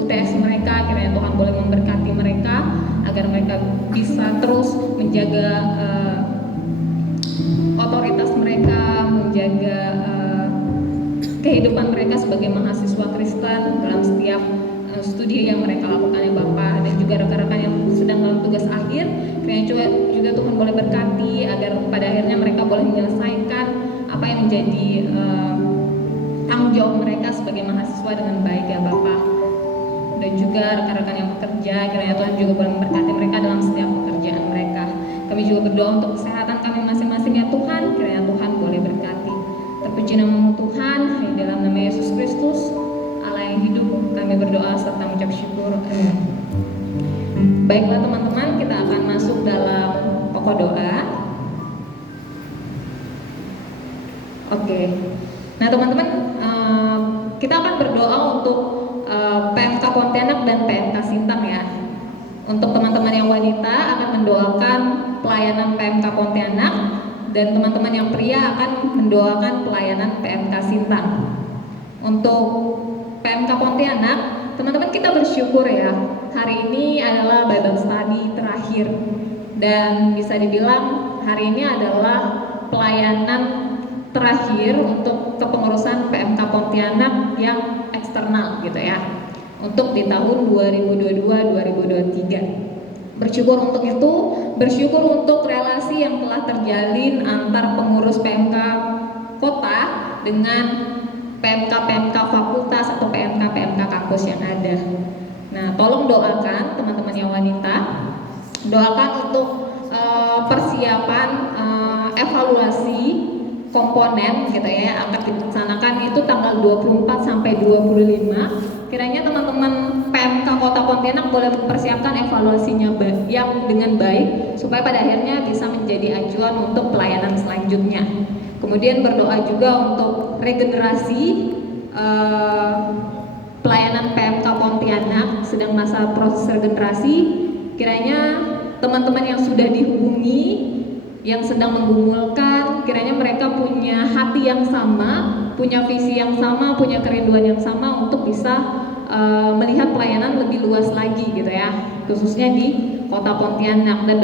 UTS mereka, kiranya Tuhan boleh memberkati mereka agar mereka bisa terus menjaga otoritas mereka, menjaga kehidupan mereka sebagai mahasiswa Kristen dalam setiap studi yang mereka lakukan ya Bapak, dan juga rekan-rekan yang sedang dalam tugas akhir, kiranya juga Tuhan boleh berkati agar pada akhirnya mereka boleh menyelesaikan apa yang menjadi tanggung jawab mereka sebagai mahasiswa dengan baik ya Bapak. Dan juga rekan-rekan yang bekerja, kiranya Tuhan juga boleh memberkati mereka dalam setiap pekerjaan mereka. Kami juga berdoa untuk kesehatan kami masing-masing ya Tuhan, kiranya Tuhan boleh berkati. Terpuji nama Tuhan, di dalam nama Yesus Kristus, Allah yang hidup, kami berdoa serta mengucap syukur. Amin. Baiklah teman-teman, kita akan masuk dalam pokok doa. Oke. Nah teman-teman, kita akan berdoa untuk PMK Pontianak dan PMK Sintang ya. Untuk teman-teman yang wanita akan mendoakan pelayanan PMK Pontianak, dan teman-teman yang pria akan mendoakan pelayanan PMK Sintang. Untuk PMK Pontianak, teman-teman kita bersyukur ya, hari ini adalah Bible Study terakhir, dan bisa dibilang hari ini adalah pelayanan terakhir untuk kepengurusan PMK Pontianak yang eksternal gitu ya, untuk di tahun 2022-2023. Bersyukur untuk itu, bersyukur untuk relasi yang telah terjalin antar pengurus PMK kota dengan PMK fakultas atau PMK kampus yang ada. Nah, tolong doakan teman-teman yang wanita, doakan untuk persiapan evaluasi komponen gitu ya, akan dilaksanakan itu tanggal 24 sampai 25. Kiranya teman-teman PMK Kota Pontianak boleh mempersiapkan evaluasinya yang dengan baik, supaya pada akhirnya bisa menjadi acuan untuk pelayanan selanjutnya. Kemudian berdoa juga untuk regenerasi pelayanan PMK Pontianak sedang masa proses regenerasi. Kiranya teman-teman yang sudah dihubungi, yang sedang menggumulkan, kiranya mereka punya hati yang sama, punya visi yang sama, punya kerinduan yang sama untuk bisa melihat pelayanan lebih luas lagi gitu ya, khususnya di Kota Pontianak. Dan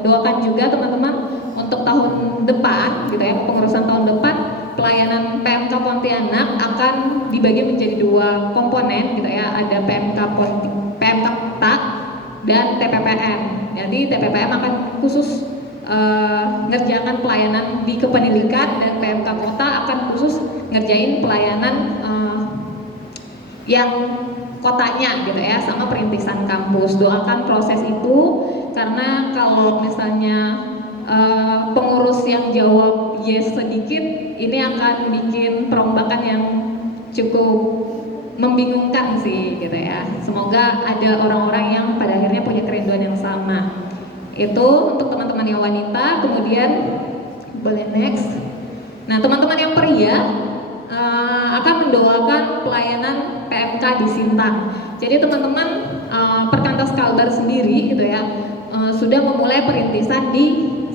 doakan juga teman-teman untuk tahun depan gitu ya, pengurusan tahun depan, pelayanan PMK Pontianak akan dibagi menjadi 2 komponen gitu ya, ada PMK Kota dan TPPM. Jadi TPPM akan khusus ngerjakan pelayanan di kependidikan, dan PMK Kota akan khusus ngerjain pelayanan yang kotanya gitu ya, sama perintisan kampus. Doakan proses itu, karena kalau misalnya pengurus yang jawab yes sedikit, ini akan bikin perombakan yang cukup membingungkan sih gitu ya. Semoga ada orang-orang yang pada akhirnya punya kerinduan yang sama. Itu untuk teman-teman yang wanita. Kemudian boleh next. Nah teman-teman yang pria akan mendoakan pelayanan PMK di Sintang. Jadi teman-teman Perkantas Kalbar sendiri gitu ya, sudah memulai perintisan di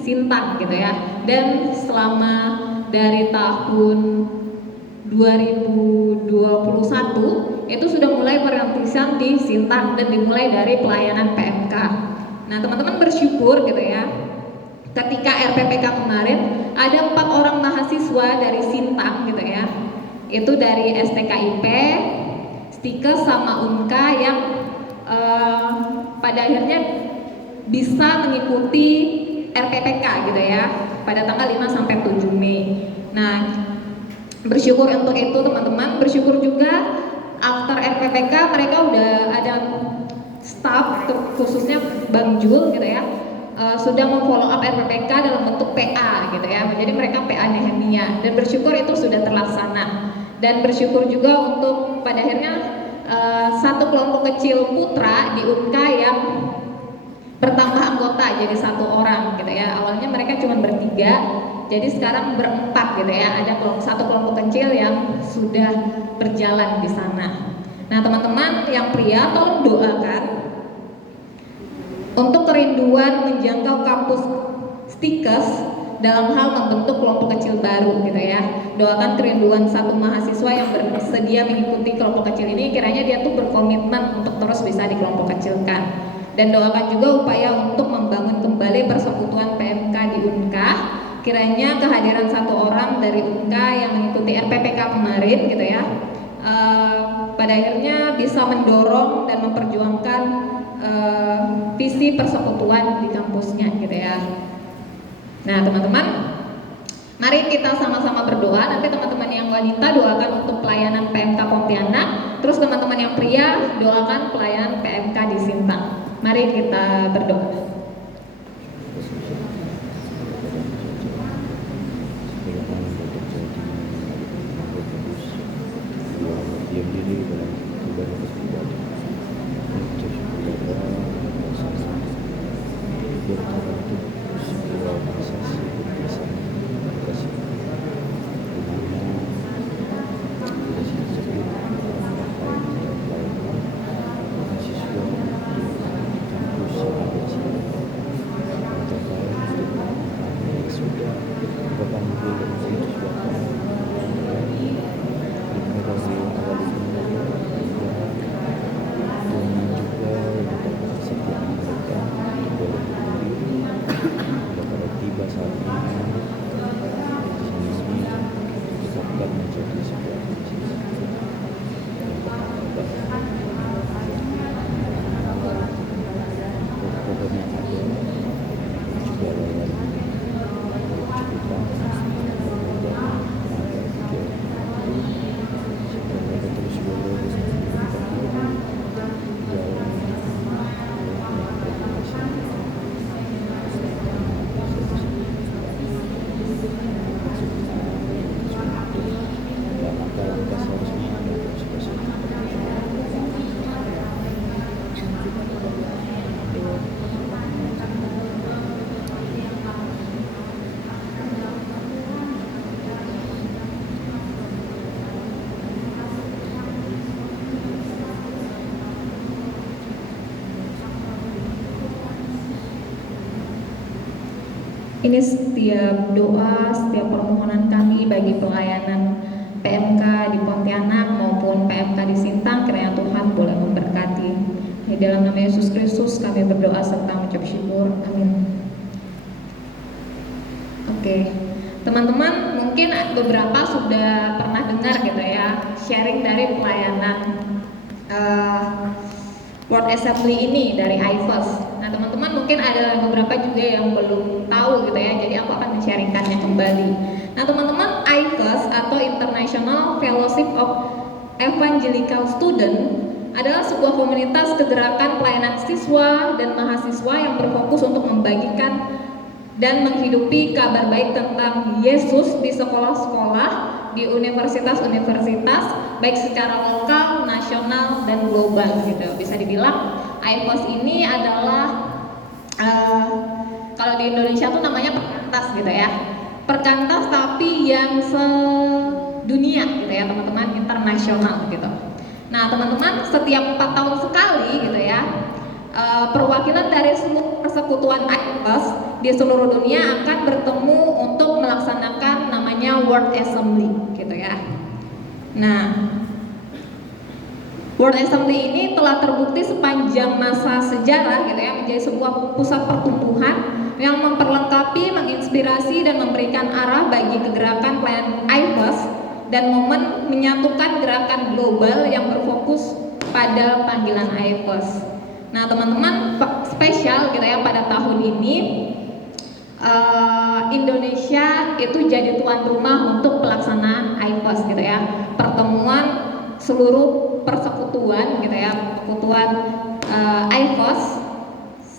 Sintang gitu ya, dan selama dari tahun 2021 itu sudah mulai perintisan di Sintang dan dimulai dari pelayanan PMK. Nah teman-teman bersyukur gitu ya, ketika RPPK kemarin ada 4 orang mahasiswa mahasiswa dari Sintang gitu ya. Itu dari STKIP, Stikes sama Unka yang pada akhirnya bisa mengikuti RPPK gitu ya pada tanggal 5 sampai 7 Mei. Nah, bersyukur untuk itu teman-teman, bersyukur juga after RPPK mereka udah ada staff khususnya Bang Jul gitu ya, sudah memfollow up RPPK dalam bentuk PA gitu ya. Jadi mereka PA Nehemia dan bersyukur itu sudah terlaksana. Dan bersyukur juga untuk pada akhirnya satu kelompok kecil putra di Unka yang bertambah anggota jadi 1 orang gitu ya. Awalnya mereka cuma bertiga, jadi sekarang berempat gitu ya. Ada satu kelompok kecil yang sudah berjalan di sana. Nah teman-teman yang pria tolong doakan untuk kerinduan menjangkau kampus Stikes dalam hal membentuk kelompok kecil baru gitu ya. Doakan kerinduan satu mahasiswa yang bersedia mengikuti kelompok kecil ini, kiranya dia tuh berkomitmen untuk terus bisa dikelompok-kecilkan. Dan doakan juga upaya untuk membangun kembali persekutuan PMK di Unka. Kiranya kehadiran 1 orang dari Unka yang mengikuti RPPK kemarin gitu ya, pada akhirnya bisa mendorong dan memperjuangkan visi persekutuan di kampusnya gitu ya. Nah teman-teman, mari kita sama-sama berdoa. Nanti teman-teman yang wanita doakan untuk pelayanan PMK Pontianak, terus teman-teman yang pria doakan pelayanan PMK di Sintang. Mari kita berdoa. Ini setiap doa, setiap permohonan kami bagi pelayanan PMK di Pontianak maupun PMK di Sintang, kiranya Tuhan boleh memberkati. Di dalam nama Yesus Kristus kami berdoa serta mengucap syukur. Amin. Oke, teman-teman mungkin beberapa sudah pernah dengar gitu ya sharing dari pelayanan World Assembly ini dari IFES. Nah teman-teman mungkin ada beberapa juga yang belum tahu gitu ya, jadi aku akan men-sharingkannya kembali. Nah teman-teman, IFES atau International Fellowship of Evangelical Student adalah sebuah komunitas kegerakan pelayanan siswa dan mahasiswa yang berfokus untuk membagikan dan menghidupi kabar baik tentang Yesus di sekolah-sekolah, di universitas-universitas, baik secara lokal, nasional, dan global gitu. Bisa dibilang IFES ini adalah kalau di Indonesia tuh namanya perkantas gitu ya, perkantas tapi yang sedunia gitu ya teman-teman, internasional gitu. Nah teman-teman, setiap 4 tahun sekali gitu ya, perwakilan dari seluruh persekutuan IFES di seluruh dunia akan bertemu untuk melaksanakan namanya World Assembly gitu ya. Nah World Assembly ini telah terbukti sepanjang masa sejarah gitu ya, menjadi sebuah pusat pertumbuhan yang memperlengkapi, menginspirasi, dan memberikan arah bagi kegerakan pelayanan IFOS dan momen menyatukan gerakan global yang berfokus pada panggilan IFOS. Nah teman-teman, spesial gitu ya pada tahun ini Indonesia itu jadi tuan rumah untuk pelaksanaan IFOS gitu ya, pertemuan seluruh persekutuan gitu ya, persekutuan IFOS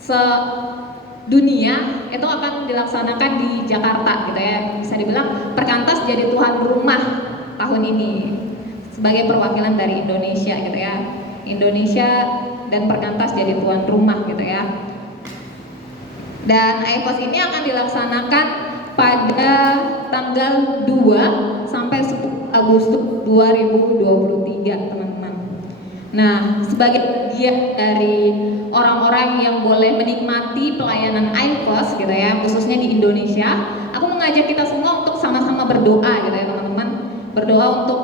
sedunia itu akan dilaksanakan di Jakarta gitu ya. Bisa dibilang Perkantas jadi tuan rumah tahun ini sebagai perwakilan dari Indonesia gitu ya. Indonesia dan Perkantas jadi tuan rumah gitu ya. Dan IFOS ini akan dilaksanakan pada tanggal 2 sampai 10 Agustus 2023 teman-teman. Nah, sebagai bagian dari orang-orang yang boleh menikmati pelayanan IFOS gitu ya, khususnya di Indonesia, aku mengajak kita semua untuk sama-sama berdoa gitu ya teman-teman. Berdoa untuk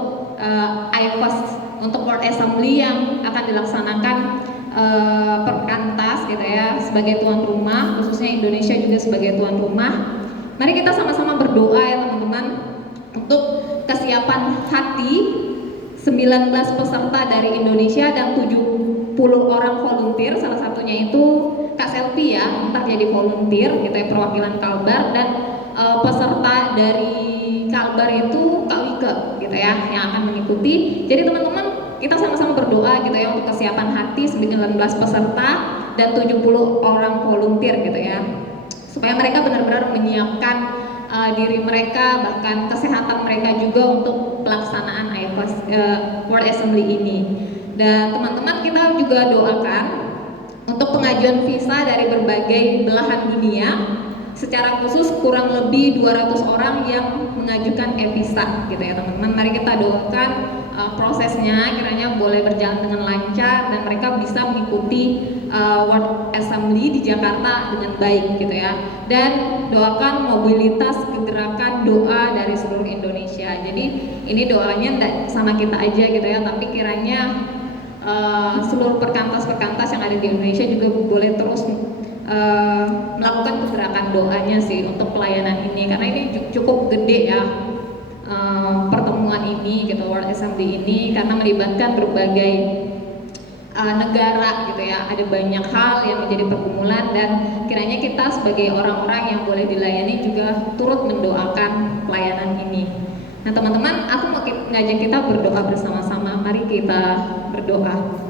IFOS, untuk World Assembly yang akan dilaksanakan Perkantas gitu ya sebagai tuan rumah, khususnya Indonesia juga sebagai tuan rumah. Mari kita sama-sama berdoa ya teman-teman untuk kesiapan hati 19 peserta dari Indonesia dan 70 orang volunteer, salah satunya itu Kak Selvi ya, entah jadi volunteer gitu ya, perwakilan Kalbar, dan peserta dari Kalbar itu Kak Wike gitu ya yang akan mengikuti. Jadi teman-teman kita sama-sama berdoa gitu ya untuk kesiapan hati 19 peserta dan 70 orang volunteer gitu ya, supaya mereka benar-benar menyiapkan diri mereka, bahkan kesehatan mereka juga untuk pelaksanaan IFOS World Assembly ini. Dan teman-teman kita juga doakan untuk pengajuan visa dari berbagai belahan dunia, secara khusus kurang lebih 200 orang yang mengajukan e-visa gitu ya teman-teman. Mari kita doakan prosesnya kiranya boleh berjalan dengan lancar dan mereka bisa mengikuti World Assembly di Jakarta dengan baik gitu ya. Dan doakan mobilitas kegerakan doa dari seluruh Indonesia. Jadi ini doanya enggak sama kita aja gitu ya, tapi kiranya seluruh perkantas-perkantas yang ada di Indonesia juga boleh terus melakukan kegerakan doanya sih untuk pelayanan ini, karena ini cukup gede ya pertemuan ini gitu, World Assembly ini, karena melibatkan berbagai negara gitu ya. Ada banyak hal yang menjadi pergumulan dan kiranya kita sebagai orang-orang yang boleh dilayani juga turut mendoakan pelayanan ini. Nah teman-teman, aku mau ngajak kita berdoa bersama-sama. Mari kita berdoa.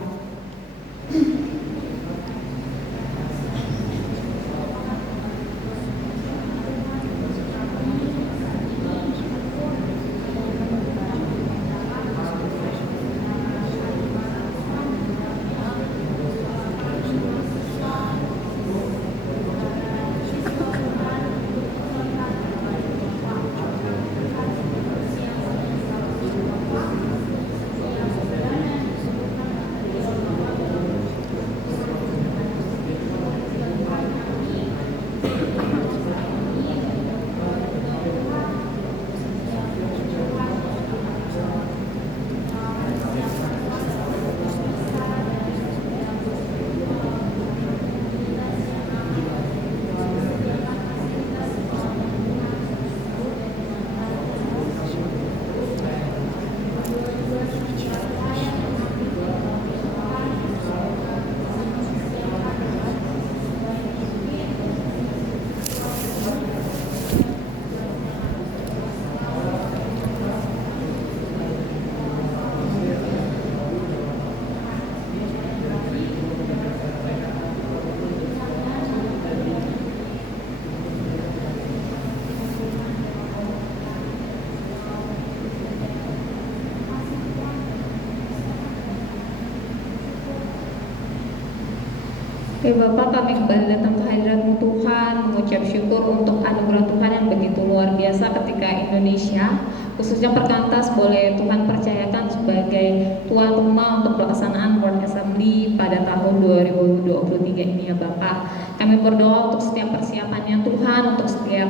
Oke Bapak, kami kembali datang ke hadirat-Mu Tuhan, mengucap syukur untuk anugerah Tuhan yang begitu luar biasa ketika Indonesia, khususnya Perkantas, boleh Tuhan percayakan sebagai tuan rumah untuk pelaksanaan World Assembly pada tahun 2023 ini ya Bapak. Kami berdoa untuk setiap persiapannya Tuhan, untuk setiap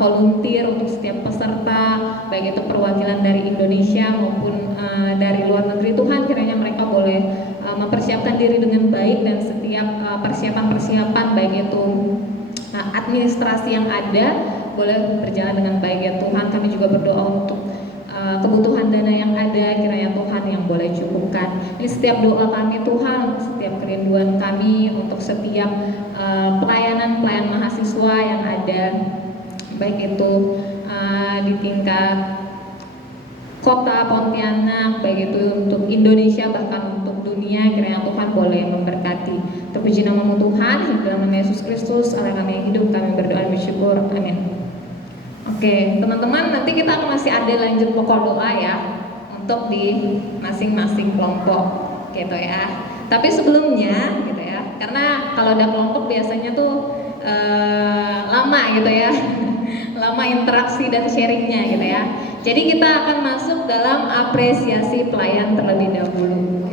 volunteer, untuk setiap peserta, baik itu perwakilan dari Indonesia maupun dari luar negeri. Tuhan, kiranya mereka boleh mempersiapkan diri dengan baik, dan setiap persiapan-persiapan baik itu administrasi yang ada boleh berjalan dengan baik ya Tuhan. Kami juga berdoa untuk kebutuhan dana yang ada, kiranya Tuhan yang boleh cukupkan. Ini setiap doa kami Tuhan, setiap kerinduan kami untuk setiap pelayan mahasiswa yang ada, baik itu di tingkat kota Pontianak, baik itu untuk Indonesia bahkan untuk dunia, kiranya Tuhan boleh memberkati. Terpuji namamu Tuhan, di dalam nama Yesus Kristus, Allah kami yang hidup, kami berdoa dan bersyukur, amin. Oke, teman-teman, nanti kita akan masih ada lanjut pokok doa ya untuk di masing-masing kelompok, gitu ya. Tapi sebelumnya, gitu ya, karena kalau ada kelompok biasanya tuh lama gitu ya, lama interaksi dan sharingnya gitu ya. Jadi kita akan masuk dalam apresiasi pelayan terlebih dahulu.